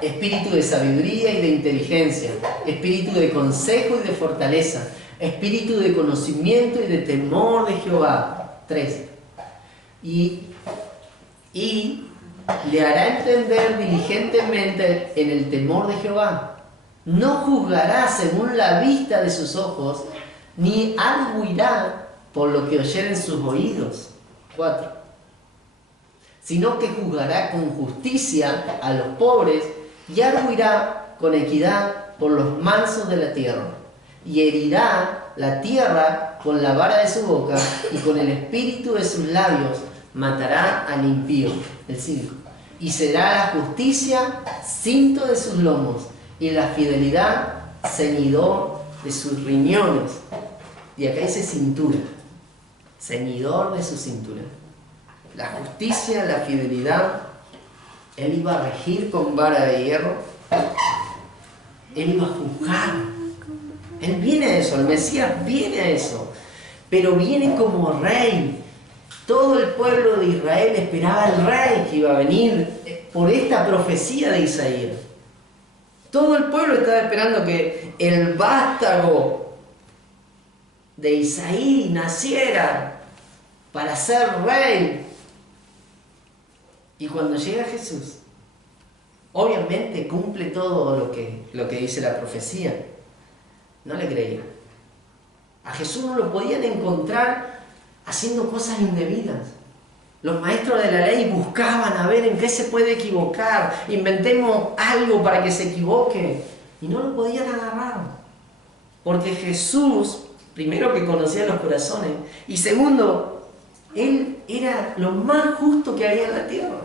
espíritu de sabiduría y de inteligencia, espíritu de consejo y de fortaleza, espíritu de conocimiento y de temor de Jehová. 3. Y le hará entender diligentemente en el temor de Jehová. No juzgará según la vista de sus ojos, ni arguirá por lo que oyeren sus oídos. 4. Sino que juzgará con justicia a los pobres y arguirá con equidad por los mansos de la tierra. Y herirá la tierra con la vara de su boca y con el espíritu de sus labios matará al impío. El 5. Y será la justicia cinto de sus lomos y la fidelidad ceñidor de sus riñones. Y acá dice cintura, ceñidor de su cintura. La justicia, la fidelidad, Él iba a regir con vara de hierro. Él iba a juzgar. Él viene a eso, el Mesías viene a eso. Pero viene como rey. Todo el pueblo de Israel esperaba al rey que iba a venir por esta profecía de Isaías. Todo el pueblo estaba esperando que el vástago de Isaí naciera para ser rey. Y cuando llega Jesús, obviamente cumple todo lo que dice la profecía. No le creían. A Jesús no lo podían encontrar haciendo cosas indebidas. Los maestros de la ley buscaban a ver en qué se puede equivocar. Inventemos algo para que se equivoque. Y no lo podían agarrar. Porque Jesús, primero, que conocía los corazones, y segundo, Él era lo más justo que había en la tierra.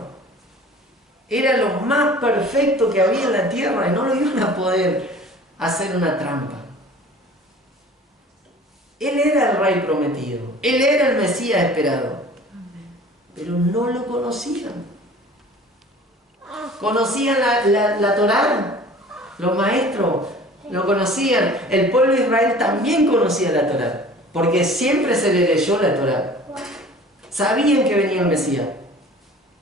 Era lo más perfecto que había en la tierra y no lo iban a poder hacer una trampa. Él era el rey prometido. Él era el Mesías esperado. Pero no lo conocían. Conocían la Torá, los maestros, Lo conocían. El pueblo de Israel también conocía la Torá, porque siempre se le leyó la Torá. Sabían que venía el Mesías,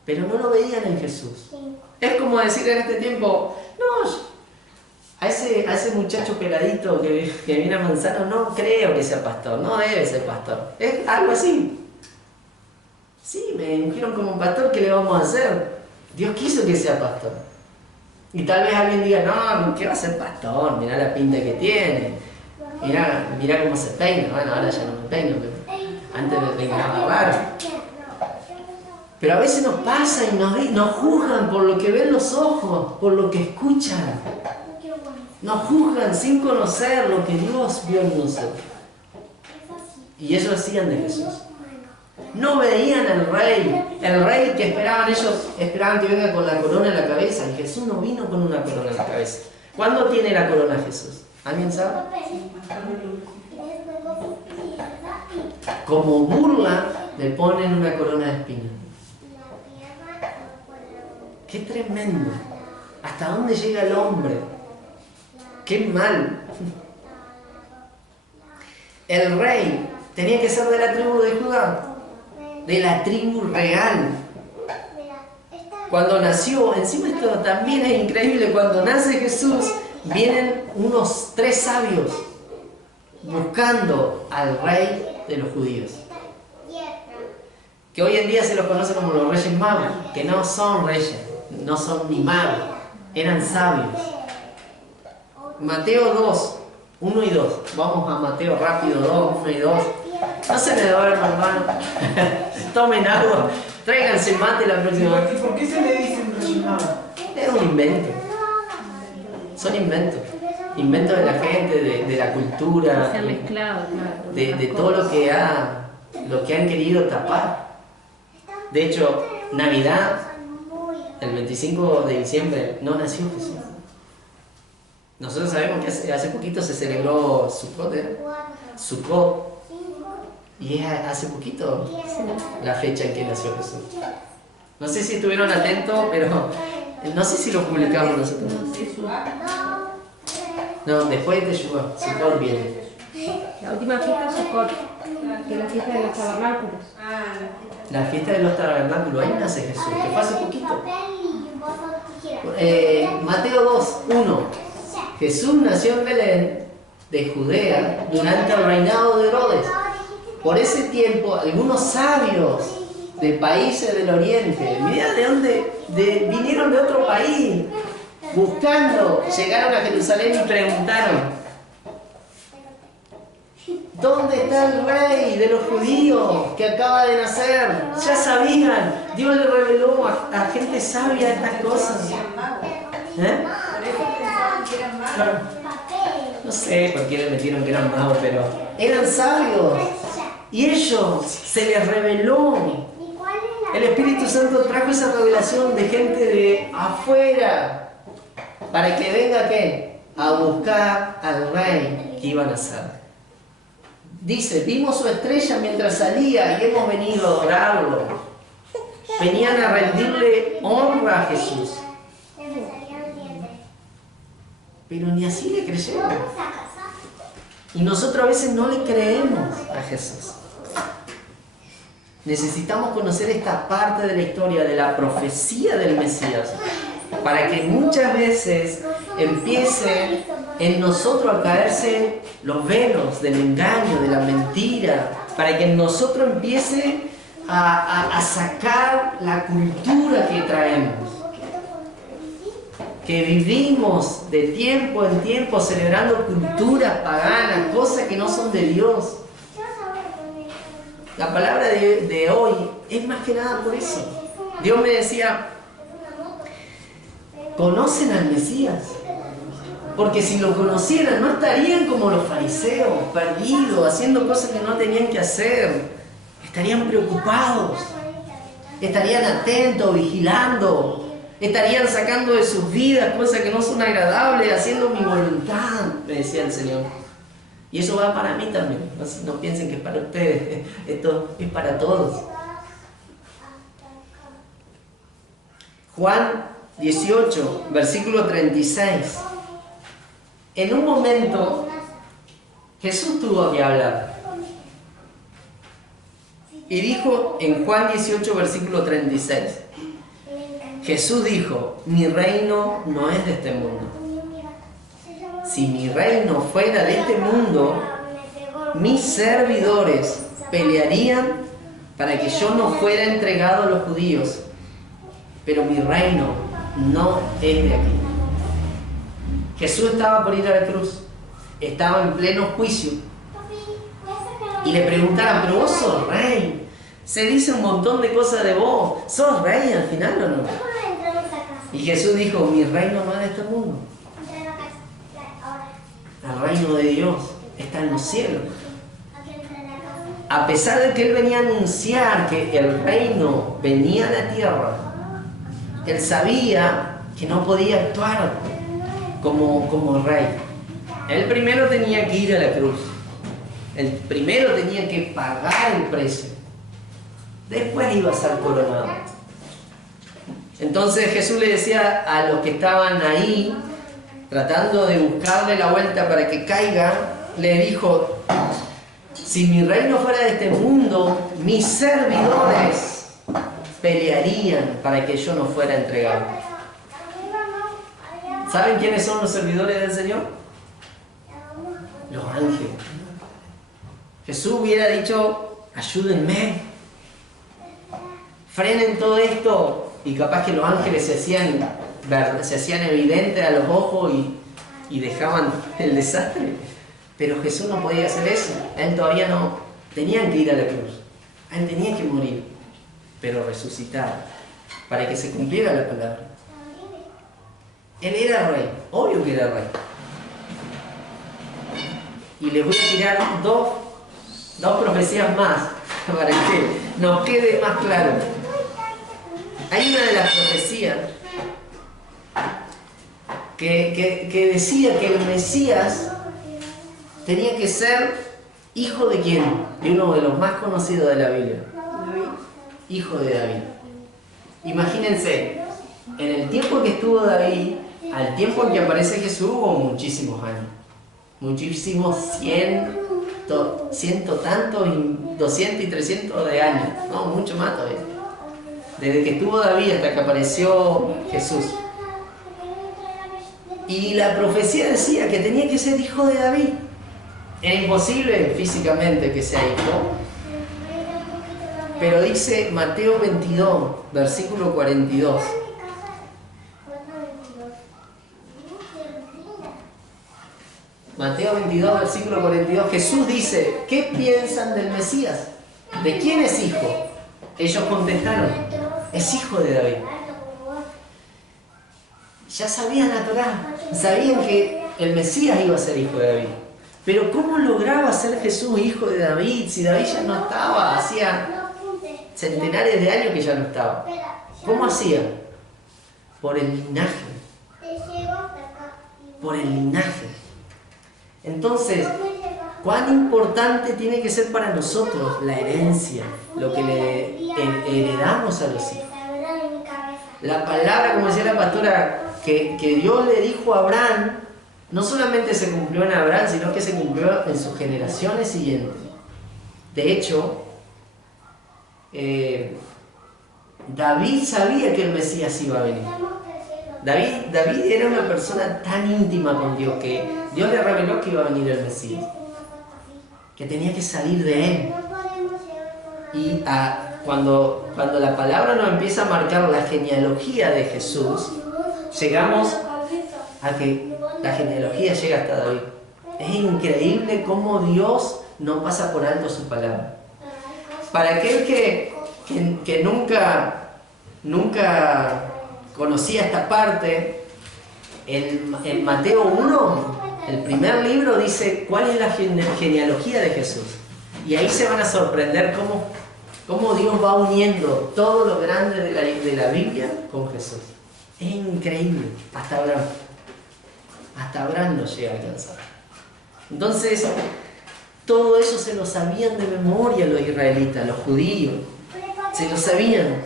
pero no lo veían en Jesús. Es como decir en este tiempo, no, a ese muchacho peladito que viene a Manzano no creo que sea pastor, no debe ser pastor. Es algo así. Sí, me ungieron como pastor, ¿qué le vamos a hacer? Dios quiso que sea pastor. Y tal vez alguien diga, no, ¿qué va a ser pastor? Mirá la pinta que tiene. Mirá cómo se peina. Bueno, ahora ya no me peino, pero antes me peinaba barba. Pero a veces nos pasa y nos juzgan por lo que ven los ojos, por lo que escuchan. Nos juzgan sin conocer lo que Dios vio en nosotros. Y ellos hacían de Jesús. No veían al rey, el rey que esperaban que venga con la corona en la cabeza. Y Jesús no vino con una corona en la cabeza. ¿Cuándo tiene la corona Jesús? ¿Alguien sabe? Como burla le ponen una corona de espinas. ¡Qué tremendo! ¿Hasta dónde llega el hombre? ¡Qué mal! El rey tenía que ser de la tribu de Judá, de la tribu real. Cuando nació, encima esto también es increíble, cuando nace Jesús, vienen unos 3 sabios buscando al rey de los judíos. Que hoy en día se los conoce como los reyes magos, que no son reyes, no son ni magos, eran sabios. Mateo 2, 1 y 2. Vamos a Mateo rápido, 2, 1 y 2. No se me duerman, hermano. Tomen agua, tráiganse mate la próxima vez. ¿Por qué se le dicen reyes magos? Es un invento. Son inventos. Inventos de la gente, de la cultura, Se han mezclado, claro. de todo lo que han querido tapar. De hecho, Navidad, el 25 de diciembre, no nació Jesús. Nosotros sabemos que hace poquito se celebró Sukkot, y es hace poquito la fecha en que nació Jesús. No sé si estuvieron atentos, pero no sé si lo publicamos nosotros. No, después de Sukkot viene. La última fiesta es Sukkot, que es la fiesta de los tabernáculos. La fiesta de los tabernáculos, ahí nace Jesús, que fue hace poquito. Mateo 2, 1. Jesús nació en Belén, de Judea, durante el reinado de Herodes. Por ese tiempo, algunos sabios de países del oriente, mirá de dónde, vinieron de otro país, buscando, llegaron a Jerusalén y preguntaron: ¿dónde está el rey de los judíos que acaba de nacer? Ya sabían, Dios le reveló a gente sabia estas cosas. ¿Eh? No sé por qué le metieron que eran magos, pero eran sabios. Y ellos se les reveló. El Espíritu Santo trajo esa revelación de gente de afuera para que venga ¿qué? A buscar al rey que iba a nacer. Dice, vimos su estrella mientras salía y hemos venido a adorarlo. Venían a rendirle honra a Jesús. Pero ni así le creyeron. Y nosotros a veces no le creemos a Jesús. Necesitamos conocer esta parte de la historia, de la profecía del Mesías, para que muchas veces empiece en nosotros a caerse los velos del engaño, de la mentira, para que en nosotros empiece a sacar la cultura que traemos. Que vivimos de tiempo en tiempo celebrando culturas paganas, cosas que no son de Dios. La palabra de hoy es más que nada por eso. Dios me decía, conocen al Mesías, porque si lo conocieran no estarían como los fariseos, perdidos, haciendo cosas que no tenían que hacer. Estarían preocupados, estarían atentos, vigilando. Estarían sacando de sus vidas cosas que no son agradables, haciendo mi voluntad, me decía el Señor. Y eso va para mí también. No piensen que es para ustedes, esto es para todos. Juan 18, versículo 36. en un momento Jesús tuvo que hablar. Y dijo en Juan 18, versículo 36, Jesús dijo, mi reino no es de este mundo. Si mi reino fuera de este mundo, mis servidores pelearían para que yo no fuera entregado a los judíos. Pero mi reino no es de aquí. Jesús estaba por ir a la cruz. Estaba en pleno juicio. Y le preguntaron, pero vos sos rey. Se dice un montón de cosas de vos. ¿Sos rey al final o no? Y Jesús dijo, mi reino no es de este mundo. El reino de Dios está en los cielos. A pesar de que él venía a anunciar que el reino venía a la tierra, él sabía que no podía actuar como rey. Él primero tenía que ir a la cruz. Él primero tenía que pagar el precio. Después iba a ser coronado. Entonces Jesús le decía a los que estaban ahí, tratando de buscarle la vuelta para que caiga, le dijo, si mi reino fuera de este mundo, mis servidores pelearían para que yo no fuera entregado. ¿Saben quiénes son los servidores del Señor? Los ángeles. Jesús hubiera dicho, ayúdenme, frenen todo esto, y capaz que los ángeles se hacían evidentes a los ojos y dejaban el desastre. Pero Jesús no podía hacer eso. A él todavía no. Tenían que ir a la cruz. A él tenía que morir, pero resucitar, para que se cumpliera la palabra. Él era rey, obvio que era rey. Y les voy a tirar dos profecías más, para que nos quede más claro. Hay una de las profecías que decía que el Mesías tenía que ser hijo de quién? De uno de los más conocidos de la Biblia. Hijo de David. Imagínense, en el tiempo que estuvo David, al tiempo en que aparece Jesús, hubo muchísimos años. Muchísimos, ciento tantos, 200 y 300 de años. No, mucho más todavía. Desde que estuvo David hasta que apareció Jesús. Y la profecía decía que tenía que ser hijo de David. Era imposible físicamente que sea hijo. Pero dice Mateo 22, versículo 42. Mateo 22, versículo 42. Jesús dice, ¿qué piensan del Mesías? ¿De quién es hijo? Ellos contestaron, es hijo de David. Ya sabían la Torá, sabían que el Mesías iba a ser hijo de David. Pero ¿cómo lograba ser Jesús hijo de David si David ya no estaba? Hacía centenares de años que ya no estaba. ¿Cómo hacía? Por el linaje. Por el linaje. Entonces, ¿cuán importante tiene que ser para nosotros la herencia? Lo que le heredamos a los hijos. La palabra, como decía la pastora, que Dios le dijo a Abraham, no solamente se cumplió en Abraham, sino que se cumplió en sus generaciones siguientes. De hecho, David sabía que el Mesías iba a venir. David era una persona tan íntima con Dios que Dios le reveló que iba a venir el Mesías, que tenía que salir de él. Y cuando la palabra nos empieza a marcar la genealogía de Jesús, llegamos a que la genealogía llega hasta David. Es increíble cómo Dios no pasa por alto su palabra. Para aquel que nunca conocía esta parte, en Mateo 1, el primer libro, dice cuál es la genealogía de Jesús. Y ahí se van a sorprender cómo Dios va uniendo todo lo grande de la Biblia con Jesús. Es increíble, hasta Abraham. Hasta Abraham no llega a alcanzar. Entonces, todo eso se lo sabían de memoria los israelitas, los judíos. Se lo sabían,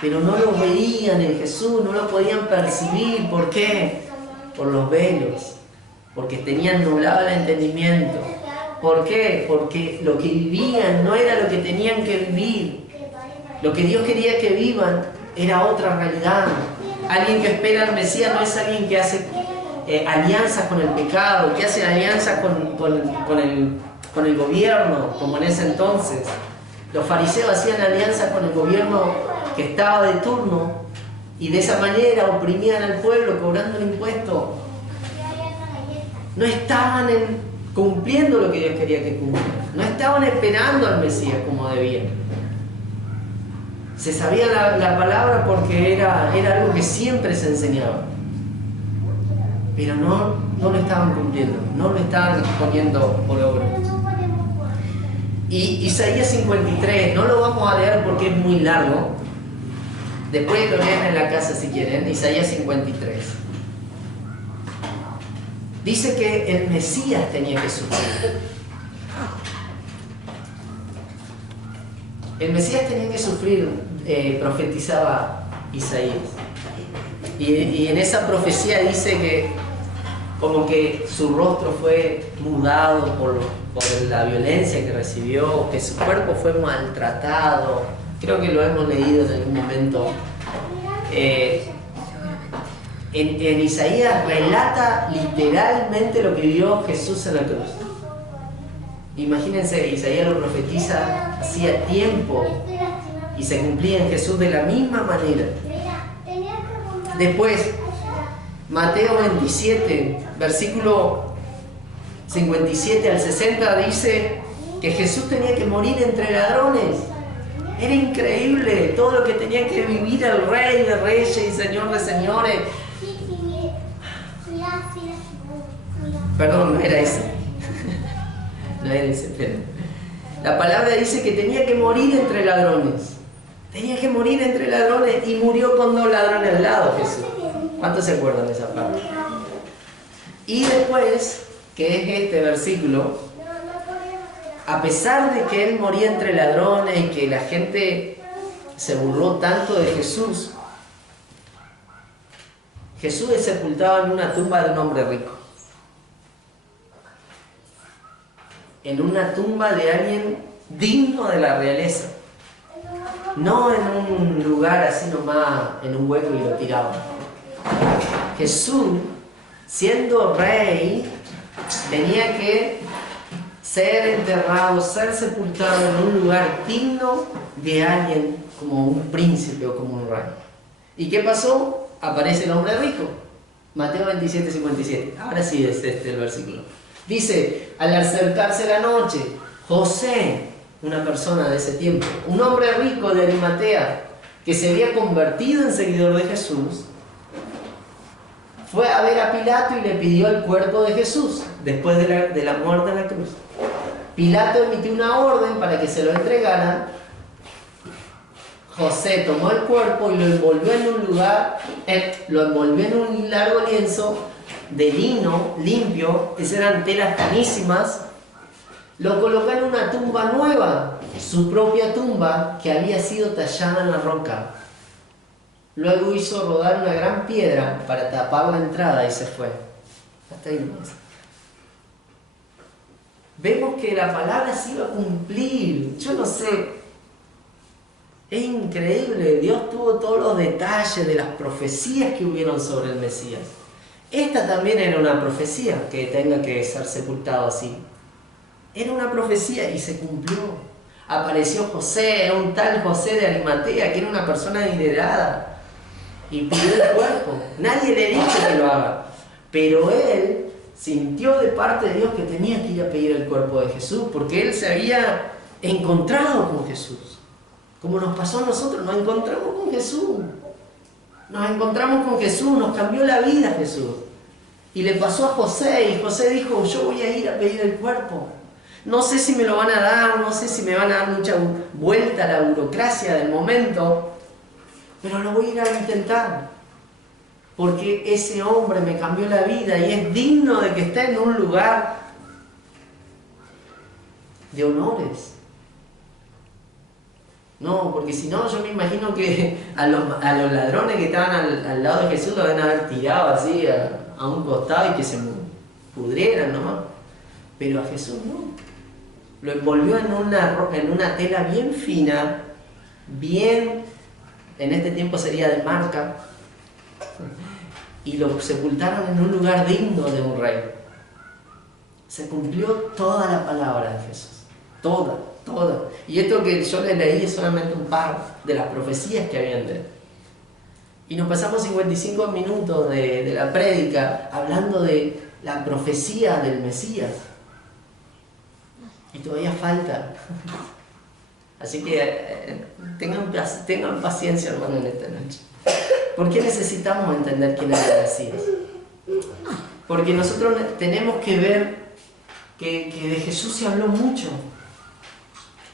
pero no lo veían en Jesús, no lo podían percibir. ¿Por qué? Por los velos. porque tenían nublado el entendimiento. ¿Por qué? Porque lo que vivían no era lo que tenían que vivir. Lo que Dios quería que vivan era otra realidad. Alguien que espera al Mesías no es alguien que hace alianzas con el pecado, que hace alianzas con el gobierno, como en ese entonces. Los fariseos hacían alianzas con el gobierno que estaba de turno y de esa manera oprimían al pueblo cobrando el impuesto. No estaban cumpliendo lo que Dios quería que cumplieran. No estaban esperando al Mesías como debían. Se sabía la palabra porque era algo que siempre se enseñaba. Pero no lo estaban cumpliendo, no lo estaban poniendo por obra. Y Isaías 53, no lo vamos a leer porque es muy largo. Después lo leen en la casa si quieren. Isaías 53. Dice que el Mesías tenía que sufrir. El Mesías tenía que sufrir, profetizaba Isaías. Y en esa profecía dice que como que su rostro fue mudado por la violencia que recibió, que su cuerpo fue maltratado. Creo que lo hemos leído en algún momento. En Isaías relata literalmente lo que vio Jesús en la cruz. Imagínense, Isaías lo profetiza hacía tiempo y se cumplía en Jesús de la misma manera. Después, Mateo 27, versículo 57 al 60 dice que Jesús tenía que morir entre ladrones. Era increíble todo lo que tenía que vivir el Rey de Reyes y Señor de Señores. Perdón, no era ese. No era ese, pero la palabra dice que tenía que morir entre ladrones. Tenía que morir entre ladrones y murió con 2 ladrones al lado, Jesús. ¿Cuántos se acuerdan de esa parte? Y después, que es este versículo, a pesar de que él moría entre ladrones y que la gente se burló tanto de Jesús, Jesús es sepultado en una tumba de un hombre rico. En una tumba de alguien digno de la realeza. No en un lugar así nomás, en un hueco y lo tiraban. Jesús, siendo rey, tenía que ser enterrado, ser sepultado en un lugar digno de alguien como un príncipe o como un rey. ¿Y qué pasó? Aparece el hombre rico. Mateo 27, 57. Ahora sí es este el versículo. Dice, al acercarse la noche, José, una persona de ese tiempo, un hombre rico de Arimatea, que se había convertido en seguidor de Jesús, fue a ver a Pilato y le pidió el cuerpo de Jesús, después de la muerte en la cruz. Pilato emitió una orden para que se lo entregaran. José tomó el cuerpo y lo envolvió en un lugar, lo envolvió en un largo lienzo de lino limpio, esas eran telas finísimas, lo colocó en una tumba nueva, su propia tumba que había sido tallada en la roca. Luego hizo rodar una gran piedra para tapar la entrada y se fue. Hasta ahí nomás. Vemos que la palabra se iba a cumplir. Yo no sé, es increíble. Dios tuvo todos los detalles de las profecías que hubieron sobre el Mesías. Esta también era una profecía, que tenga que ser sepultado así. Era una profecía y se cumplió. Apareció José, un tal José de Arimatea, que era una persona adinerada, y pidió el cuerpo. Nadie le dijo que lo haga, pero él sintió de parte de Dios que tenía que ir a pedir el cuerpo de Jesús, porque él se había encontrado con Jesús. Como nos pasó a nosotros, nos encontramos con Jesús. Nos encontramos con Jesús, nos cambió la vida Jesús. Y le pasó a José, y José dijo, yo voy a ir a pedir el cuerpo. No sé si me lo van a dar, no sé si me van a dar mucha vuelta a la burocracia del momento, pero lo voy a ir a intentar. Porque ese hombre me cambió la vida y es digno de que esté en un lugar de honores. No, porque si no, yo me imagino que a los ladrones que estaban al lado de Jesús lo van a haber tirado así a un costado y que se pudrieran nomás. Pero a Jesús no. Lo envolvió en una tela bien fina, bien, en este tiempo sería de marca, y lo sepultaron en un lugar digno de un rey. Se cumplió toda la palabra de Jesús. Toda. Y esto que yo le leí es solamente un par de las profecías que habían de él. Y nos pasamos 55 minutos de la prédica hablando de la profecía del Mesías. Y todavía falta. Así que tengan paciencia, hermano, en esta noche. ¿Por qué necesitamos entender quién es el Mesías? Porque nosotros tenemos que ver que de Jesús se habló mucho.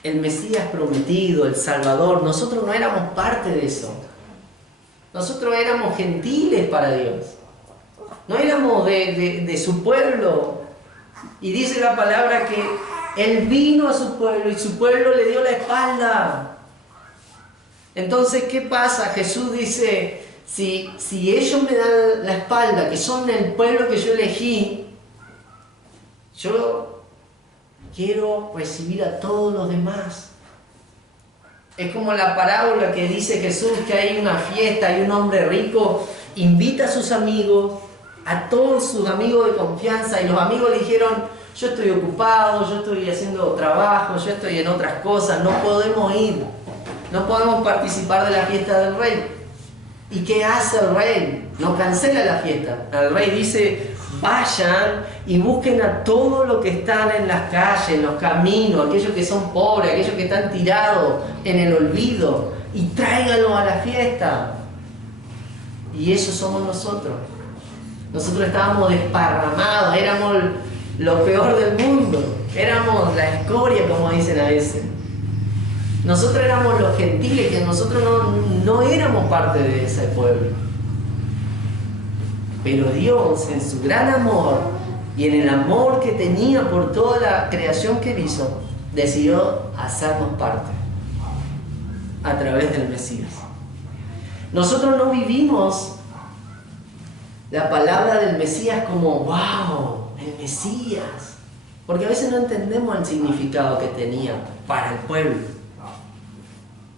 El Mesías prometido, el Salvador. Nosotros no éramos parte de eso. Nosotros éramos gentiles para Dios. No éramos de su pueblo. Y dice la palabra que Él vino a su pueblo y su pueblo le dio la espalda. Entonces, ¿qué pasa? Jesús dice, si ellos me dan la espalda, que son el pueblo que yo elegí, yo quiero recibir a todos los demás. Es como la parábola que dice Jesús, que hay una fiesta y un hombre rico invita a sus amigos, a todos sus amigos de confianza, y los amigos le dijeron, yo estoy ocupado, yo estoy haciendo trabajo, yo estoy en otras cosas, no podemos ir, no podemos participar de la fiesta del rey. ¿Y qué hace el rey? No cancela la fiesta. El rey dice, vayan y busquen a todos los que están en las calles, en los caminos, aquellos que son pobres, aquellos que están tirados en el olvido, y tráiganlos a la fiesta. Y eso somos nosotros. Nosotros estábamos desparramados, éramos lo peor del mundo, éramos la escoria, como dicen a veces. Nosotros éramos los gentiles, que nosotros no éramos parte de ese pueblo. Pero Dios, en su gran amor y en el amor que tenía por toda la creación que Él hizo, decidió hacernos parte a través del Mesías. Nosotros no vivimos la palabra del Mesías como ¡wow! El Mesías. Porque a veces no entendemos el significado que tenía para el pueblo.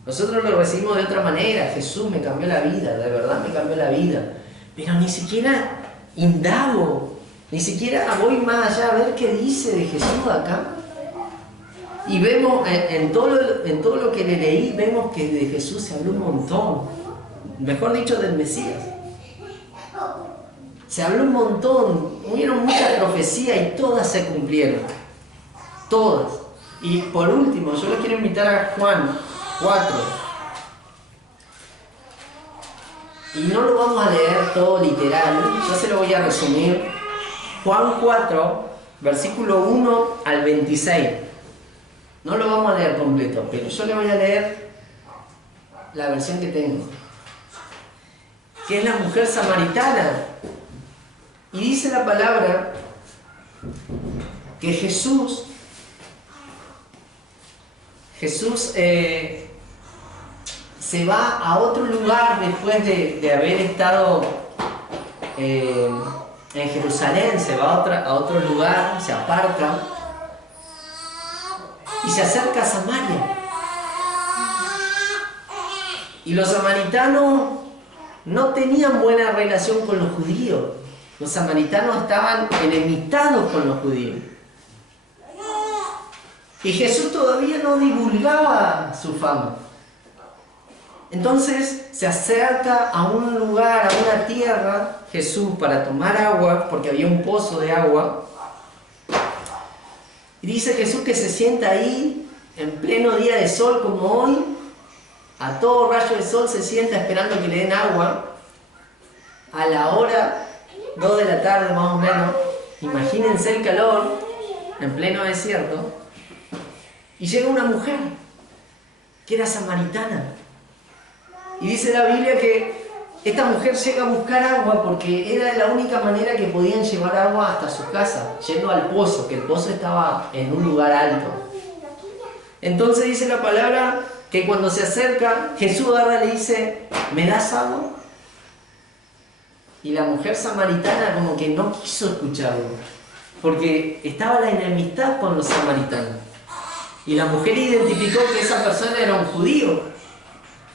Nosotros lo recibimos de otra manera. Jesús me cambió la vida, de verdad me cambió la vida. Pero ni siquiera indago, ni siquiera voy más allá a ver qué dice de Jesús acá. Y vemos, en todo lo que le leí, vemos que de Jesús se habló un montón. Mejor dicho, del Mesías. Se habló un montón, hubieron muchas profecías y todas se cumplieron. Todas. Y por último, yo les quiero invitar a Juan 4. Y no lo vamos a leer todo literal, yo se lo voy a resumir. Juan 4, versículo 1 al 26. No lo vamos a leer completo, pero yo le voy a leer la versión que tengo, que es la mujer samaritana. Y dice la palabra que Jesús se va a otro lugar después de haber estado en Jerusalén. Se va a otro lugar, se aparta y se acerca a Samaria. Y los samaritanos no tenían buena relación con los judíos. Los samaritanos estaban enemistados con los judíos. Y Jesús todavía no divulgaba su fama. Entonces se acerca a un lugar, a una tierra, Jesús, para tomar agua, porque había un pozo de agua. Y dice Jesús que se sienta ahí, en pleno día de sol como hoy, a todo rayo de sol se sienta esperando que le den agua, a la hora 2 de la tarde más o menos. Imagínense el calor, en pleno desierto. Y llega una mujer, que era samaritana. Y dice la Biblia que esta mujer llega a buscar agua porque era la única manera que podían llevar agua hasta su casa, yendo al pozo, que el pozo estaba en un lugar alto. Entonces dice la palabra que cuando se acerca, Jesús agarra y le dice, ¿me das agua? Y la mujer samaritana como que no quiso escucharlo. porque estaba la enemistad con los samaritanos. Y la mujer identificó que esa persona era un judío.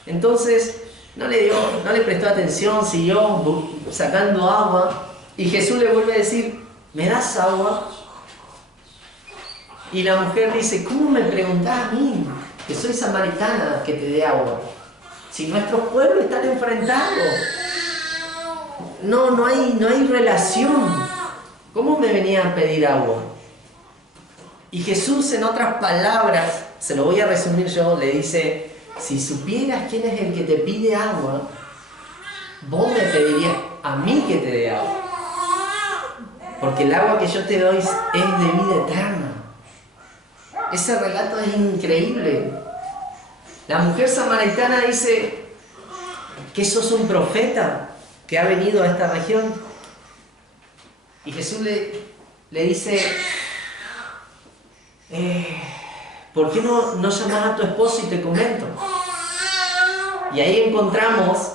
Entonces no le prestó atención, siguió sacando agua. Y Jesús le vuelve a decir, ¿me das agua? Y la mujer dice, ¿cómo me preguntás a mí, que soy samaritana, que te dé agua? Si nuestros pueblos están enfrentados. No hay relación. ¿Cómo me venía a pedir agua? Y Jesús, en otras palabras, se lo voy a resumir yo, le dice, si supieras quién es el que te pide agua, vos me pedirías a mí que te dé agua. Porque el agua que yo te doy es de vida eterna. Ese relato es increíble. La mujer samaritana dice que sos un profeta que ha venido a esta región. Y Jesús le dice, ¿por qué no llamás a tu esposo y te comento? Y ahí encontramos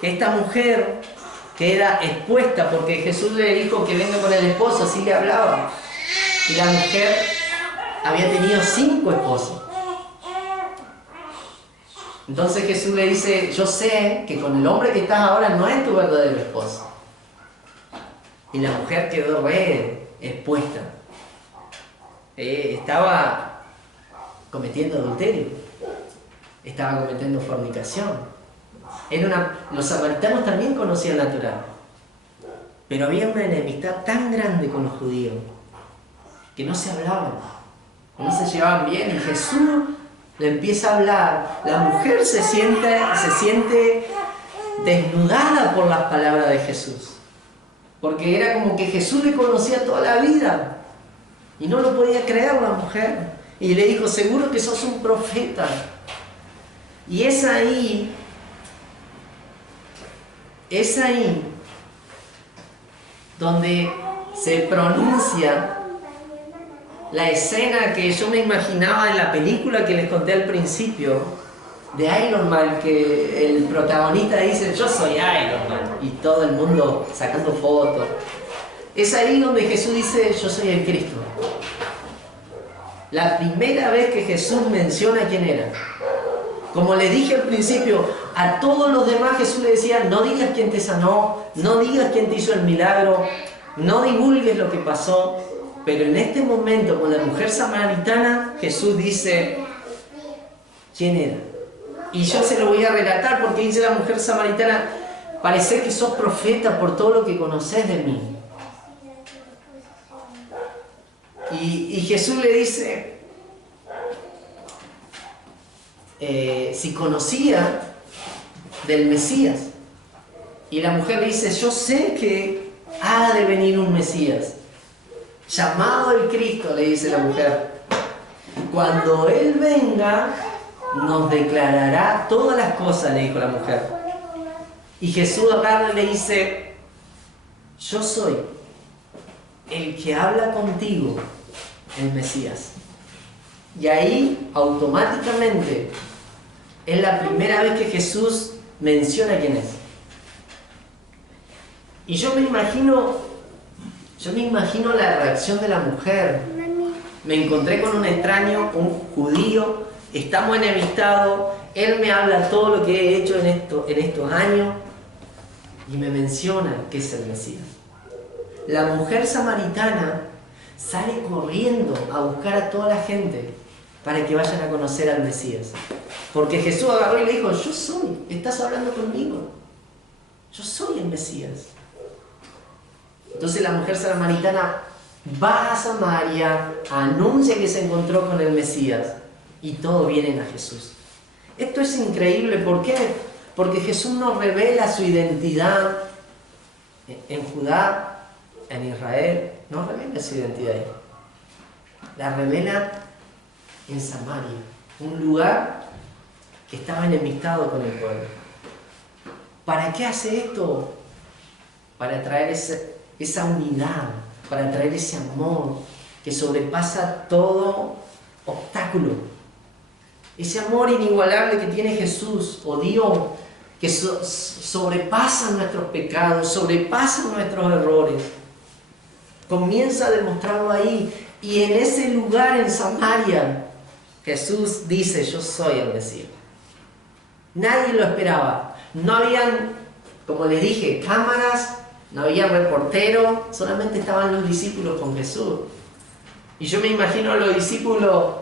que esta mujer queda expuesta porque Jesús le dijo que venga con el esposo, así le hablaba. Y la mujer había tenido 5 esposos. Entonces Jesús le dice, yo sé que con el hombre que estás ahora no es tu verdadero esposo. Y la mujer quedó expuesta. Estaba cometiendo adulterio. Estaba cometiendo fornicación. Los samaritanos también conocían la Torá. Pero había una enemistad tan grande con los judíos que no se hablaban, no se llevaban bien. Y Jesús le empieza a hablar. La mujer se siente desnudada por las palabras de Jesús. Porque era como que Jesús le conocía toda la vida. Y no lo podía creer la mujer. Y le dijo, seguro que sos un profeta. Y es ahí donde se pronuncia la escena que yo me imaginaba en la película que les conté al principio, de Iron Man, que el protagonista dice, yo soy Iron Man, y todo el mundo sacando fotos. Es ahí donde Jesús dice, yo soy el Cristo. La primera vez que Jesús menciona quién era. Como le dije al principio, a todos los demás Jesús le decía, no digas quién te sanó, no digas quién te hizo el milagro, no divulgues lo que pasó. Pero en este momento, con la mujer samaritana, Jesús dice, ¿quién era? Y yo se lo voy a relatar porque dice la mujer samaritana, parece que sos profeta por todo lo que conoces de mí. Y Jesús le dice, si conocía del Mesías. Y la mujer le dice, yo sé que ha de venir un Mesías, llamado el Cristo, le dice la mujer. Cuando Él venga, nos declarará todas las cosas, le dijo la mujer. Y Jesús agarra y le dice, yo soy el que habla contigo, el Mesías. Y ahí, automáticamente, es la primera vez que Jesús menciona quién es. Y yo me imagino la reacción de la mujer. Me encontré con un extraño, un judío, estamos enemistados, él me habla todo lo que he hecho en estos años y me menciona que es el Mesías. La mujer samaritana sale corriendo a buscar a toda la gente para que vayan a conocer al Mesías. Porque Jesús agarró y le dijo, yo soy, estás hablando conmigo, yo soy el Mesías. Entonces la mujer samaritana va a Samaria, anuncia que se encontró con el Mesías y todos vienen a Jesús. Esto es increíble, ¿por qué? Porque Jesús nos revela su identidad en Judá, en Israel, no revela su identidad ahí. La revela en Samaria, un lugar que estaba enemistado con el pueblo. ¿Para qué hace esto? Para traer esa unidad, para traer ese amor que sobrepasa todo obstáculo. Ese amor inigualable que tiene Jesús o Dios, que sobrepasa nuestros pecados, sobrepasa nuestros errores. Comienza a demostrarlo ahí. Y en ese lugar, en Samaria, Jesús dice, yo soy el Mesías. Nadie lo esperaba. No habían, como les dije, cámaras, no había reportero, solamente estaban los discípulos con Jesús. Y yo me imagino a los discípulos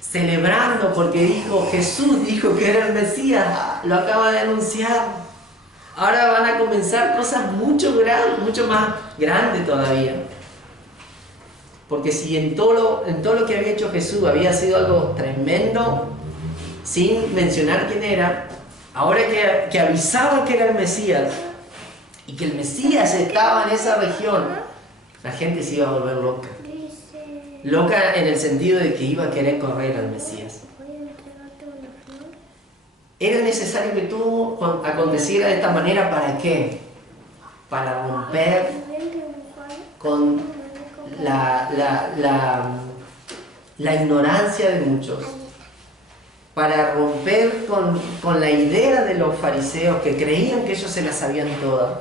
celebrando porque Jesús dijo que era el Mesías, lo acaba de anunciar. Ahora van a comenzar cosas mucho más grandes todavía. Porque si en todo lo que había hecho Jesús había sido algo tremendo, sin mencionar quién era, ahora que avisaba que era el Mesías y que el Mesías estaba en esa región, la gente se iba a volver loca. Loca en el sentido de que iba a querer correr al Mesías. Era necesario que todo aconteciera de esta manera. ¿Para qué? Para romper con la ignorancia de muchos. Para romper con la idea de los fariseos que creían que ellos se las sabían todas.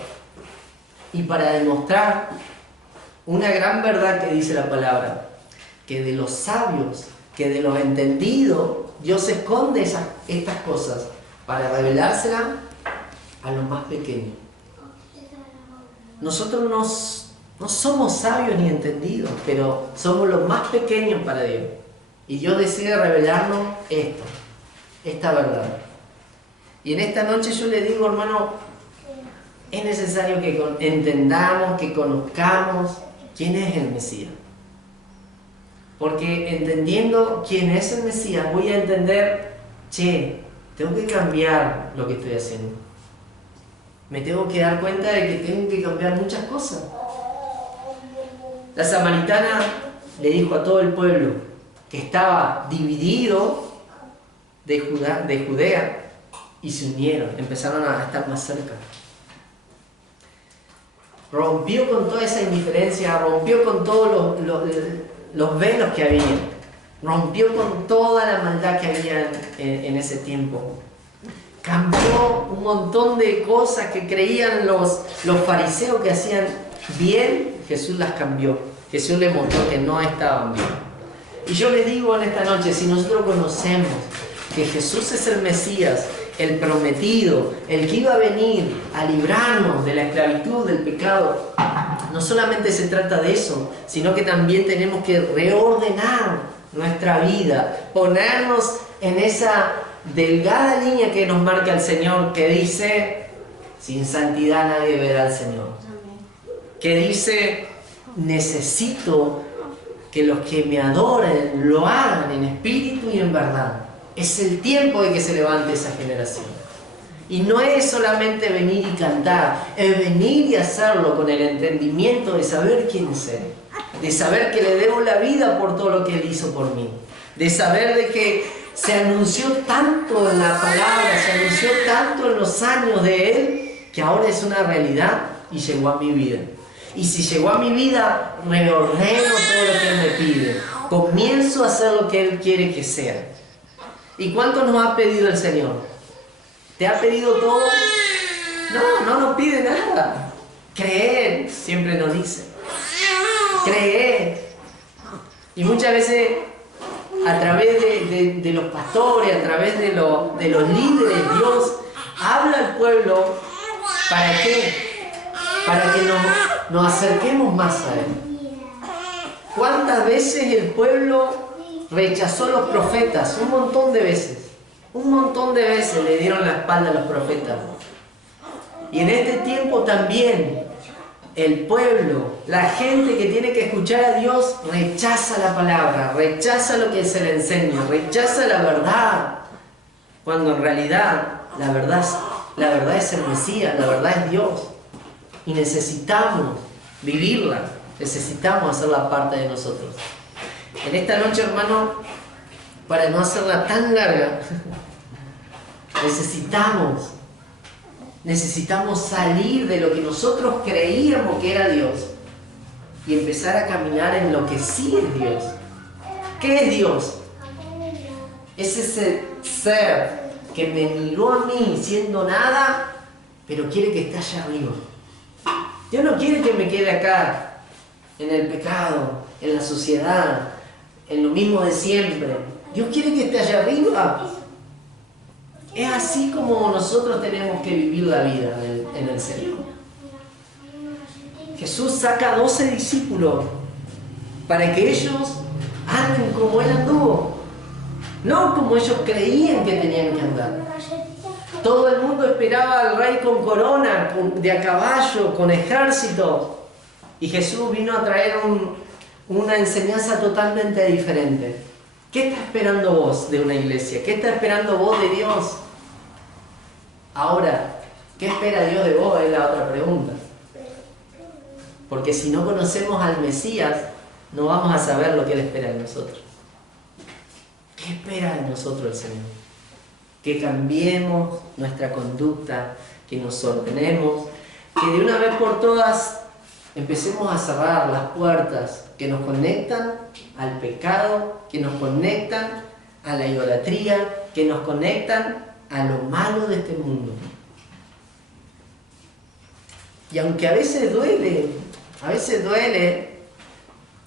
Y para demostrar una gran verdad que dice la palabra. Que de los sabios, que de los entendidos, Dios esconde estas cosas para revelárselas a los más pequeños. Nosotros no somos sabios ni entendidos, pero somos los más pequeños para Dios. Y Dios decide revelarnos esta verdad. Y en esta noche yo le digo, hermano, es necesario que entendamos, que conozcamos quién es el Mesías. Porque entendiendo quién es el Mesías, voy a entender, tengo que cambiar lo que estoy haciendo. Me tengo que dar cuenta de que tengo que cambiar muchas cosas. La samaritana le dijo a todo el pueblo que estaba dividido de Judea y se unieron, empezaron a estar más cerca. Rompió con toda esa indiferencia, rompió con todos los velos que había, rompió con toda la maldad que había en ese tiempo. Cambió un montón de cosas que creían los fariseos que hacían bien, Jesús las cambió. Jesús les mostró que no estaban bien. Y yo les digo en esta noche, si nosotros conocemos que Jesús es el Mesías, el prometido, el que iba a venir a librarnos de la esclavitud, del pecado, no solamente se trata de eso, sino que también tenemos que reordenar nuestra vida, ponernos en esa delgada línea que nos marca el Señor, que dice, sin santidad nadie verá al Señor. Que dice, necesito que los que me adoren lo hagan en espíritu y en verdad. Es el tiempo de que se levante esa generación. Y no es solamente venir y cantar, es venir y hacerlo con el entendimiento de saber quién es Él. De saber que le debo la vida por todo lo que Él hizo por mí. De saber de que se anunció tanto en la palabra, se anunció tanto en los años de Él, que ahora es una realidad y llegó a mi vida. Y si llegó a mi vida, reordeno todo lo que Él me pide. Comienzo a hacer lo que Él quiere que sea. ¿Y cuánto nos ha pedido el Señor? ¿Te ha pedido todo? No nos pide nada. Creer, siempre nos dice. Creer. Y muchas veces, a través de los pastores, a través de los líderes, Dios habla al pueblo. ¿Para qué? Para que nos acerquemos más a Él. ¿Cuántas veces el pueblo rechazó a los profetas? Un montón de veces. Un montón de veces le dieron la espalda a los profetas. Y en este tiempo también el pueblo, la gente que tiene que escuchar a Dios, rechaza la palabra, rechaza lo que se le enseña, rechaza la verdad. Cuando en realidad la verdad es el Mesías, la verdad es Dios. Y necesitamos vivirla, necesitamos hacerla parte de nosotros. En esta noche, hermano, para no hacerla tan larga, necesitamos salir de lo que nosotros creíamos que era Dios y empezar a caminar en lo que sí es Dios. ¿Qué es Dios? Es ese ser que me miró a mí siendo nada, pero quiere que esté allá arriba. Dios no quiere que me quede acá en el pecado, en la suciedad, en lo mismo de siempre. Dios quiere que esté allá arriba. Es así como nosotros tenemos que vivir la vida en el Señor. Jesús saca 12 discípulos para que ellos anden como Él anduvo, no como ellos creían que tenían que andar. Todo el mundo esperaba al rey con corona, de a caballo, con ejército, y Jesús vino a traer una enseñanza totalmente diferente. ¿Qué está esperando vos de una iglesia? ¿Qué está esperando vos de Dios? Ahora, ¿qué espera Dios de vos? Es la otra pregunta. Porque si no conocemos al Mesías, no vamos a saber lo que Él espera de nosotros. ¿Qué espera de nosotros el Señor? Que cambiemos nuestra conducta, que nos ordenemos, que de una vez por todas empecemos a cerrar las puertas que nos conectan al pecado, que nos conectan a la idolatría, que nos conectan a lo malo de este mundo. Y aunque a veces duele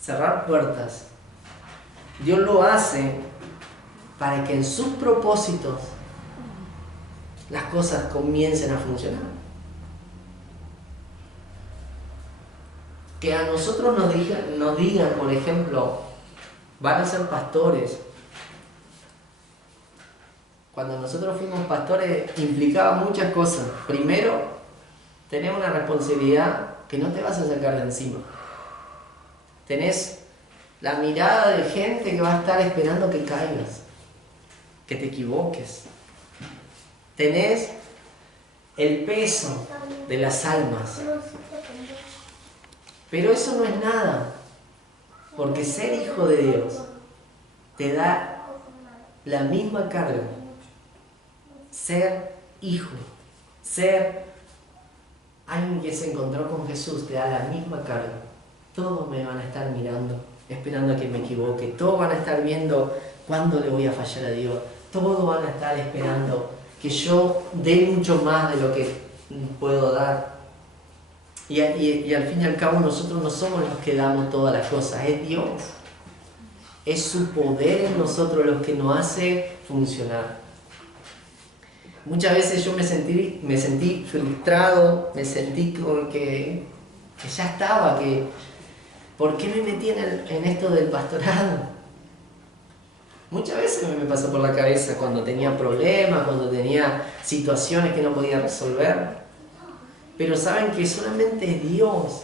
cerrar puertas, Dios lo hace para que en sus propósitos las cosas comiencen a funcionar. Que a nosotros nos digan, por ejemplo, van a ser pastores. Cuando nosotros fuimos pastores implicaba muchas cosas. Primero, tenés una responsabilidad que no te vas a sacar de encima. Tenés la mirada de gente que va a estar esperando que caigas, que te equivoques. Tenés el peso de las almas. Pero eso no es nada, porque ser hijo de Dios te da la misma carga. Ser hijo, ser alguien que se encontró con Jesús te da la misma carga. Todos me van a estar mirando, esperando a que me equivoque. Todos van a estar viendo cuándo le voy a fallar a Dios. Todos van a estar esperando que yo dé mucho más de lo que puedo dar. Y al fin y al cabo nosotros no somos los que damos todas las cosas, es Dios. Es su poder en nosotros los que nos hace funcionar. Muchas veces yo me sentí frustrado, me sentí como que ya estaba, que ¿por qué me metí en esto del pastorado? Muchas veces me pasó por la cabeza cuando tenía problemas, cuando tenía situaciones que no podía resolver. Pero saben que solamente es Dios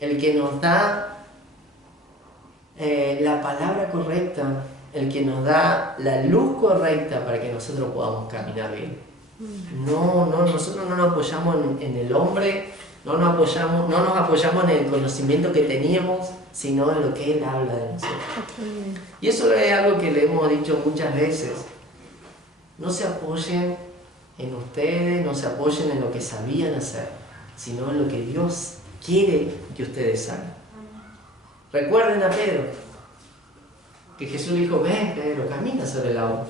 el que nos da la palabra correcta, el que nos da la luz correcta para que nosotros podamos caminar bien. Nosotros no nos apoyamos en el hombre, no nos apoyamos en el conocimiento que teníamos, sino en lo que Él habla de nosotros. Y eso es algo que le hemos dicho muchas veces. No se apoyen en ustedes, no se apoyen en lo que sabían hacer, sino en lo que Dios quiere que ustedes hagan. Recuerden a Pedro, que Jesús le dijo, ven Pedro, camina sobre el agua.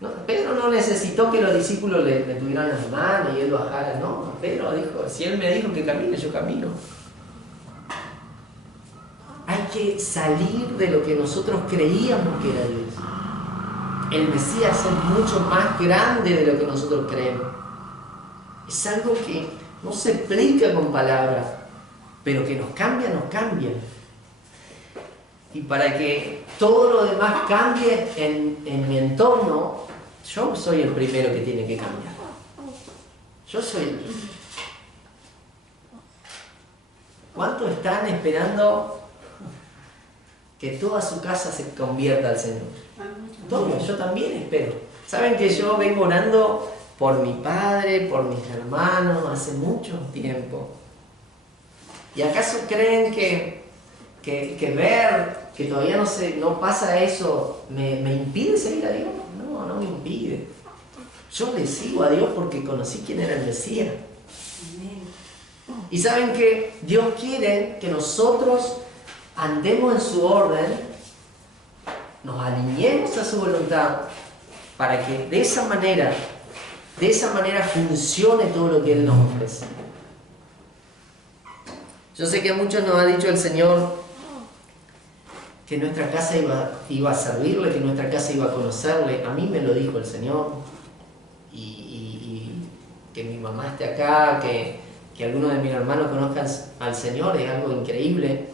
No, Pedro no necesitó que los discípulos le tuvieran las manos y él bajara, no. Pedro dijo, si él me dijo que camine, yo camino. Hay que salir de lo que nosotros creíamos que era Dios. El Mesías es mucho más grande de lo que nosotros creemos. Es algo que no se explica con palabras, pero que nos cambia. Y para que todo lo demás cambie en mi entorno, yo soy el primero que tiene que cambiar. Yo soy el primero. ¿Cuántos están esperando que toda su casa se convierta al Señor? Todos, yo también espero. Saben que yo vengo orando por mi padre, por mis hermanos, hace mucho tiempo. ¿Y acaso creen que ver que todavía no pasa eso me impide seguir a Dios? No me impide. Yo le sigo a Dios porque conocí quién era el Mesías. Y saben que Dios quiere que nosotros andemos en su orden, nos alineemos a su voluntad, para que de esa manera funcione todo lo que Él nos ofrece. Yo sé que a muchos nos ha dicho el Señor que nuestra casa iba a servirle, que nuestra casa iba a conocerle. A mí me lo dijo el Señor. Y que mi mamá esté acá, que algunos de mis hermanos conozcan al Señor, es algo increíble.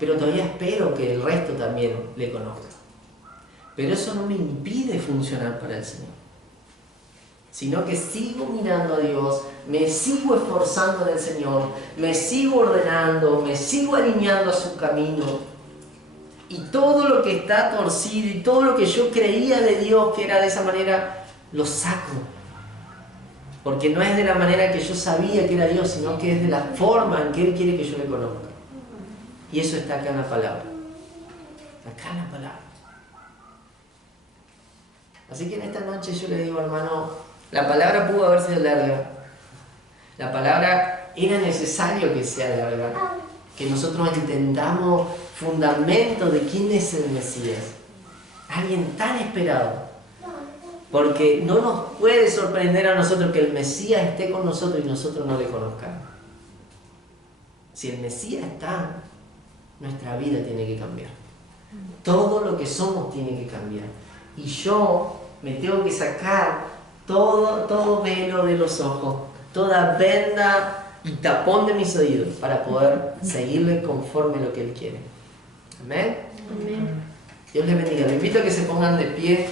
Pero todavía espero que el resto también le conozca. Pero eso no me impide funcionar para el Señor. Sino que sigo mirando a Dios, me sigo esforzando en el Señor, me sigo ordenando, me sigo alineando a su camino. Y todo lo que está torcido y todo lo que yo creía de Dios que era de esa manera, lo saco. Porque no es de la manera que yo sabía que era Dios, sino que es de la forma en que Él quiere que yo le conozca. Y eso está acá en la palabra. Acá en la palabra. Así que en esta noche yo le digo, hermano, la palabra pudo haber sido larga. La palabra era necesario que sea larga. Que nosotros entendamos fundamento de quién es el Mesías. Alguien tan esperado. Porque no nos puede sorprender a nosotros que el Mesías esté con nosotros y nosotros no le conozcamos. Si el Mesías está, nuestra vida tiene que cambiar. Todo lo que somos tiene que cambiar. Y yo me tengo que sacar todo velo de los ojos, toda venda y tapón de mis oídos para poder seguirle conforme a lo que Él quiere. Amén. Amén. Dios les bendiga. Les invito a que se pongan de pie.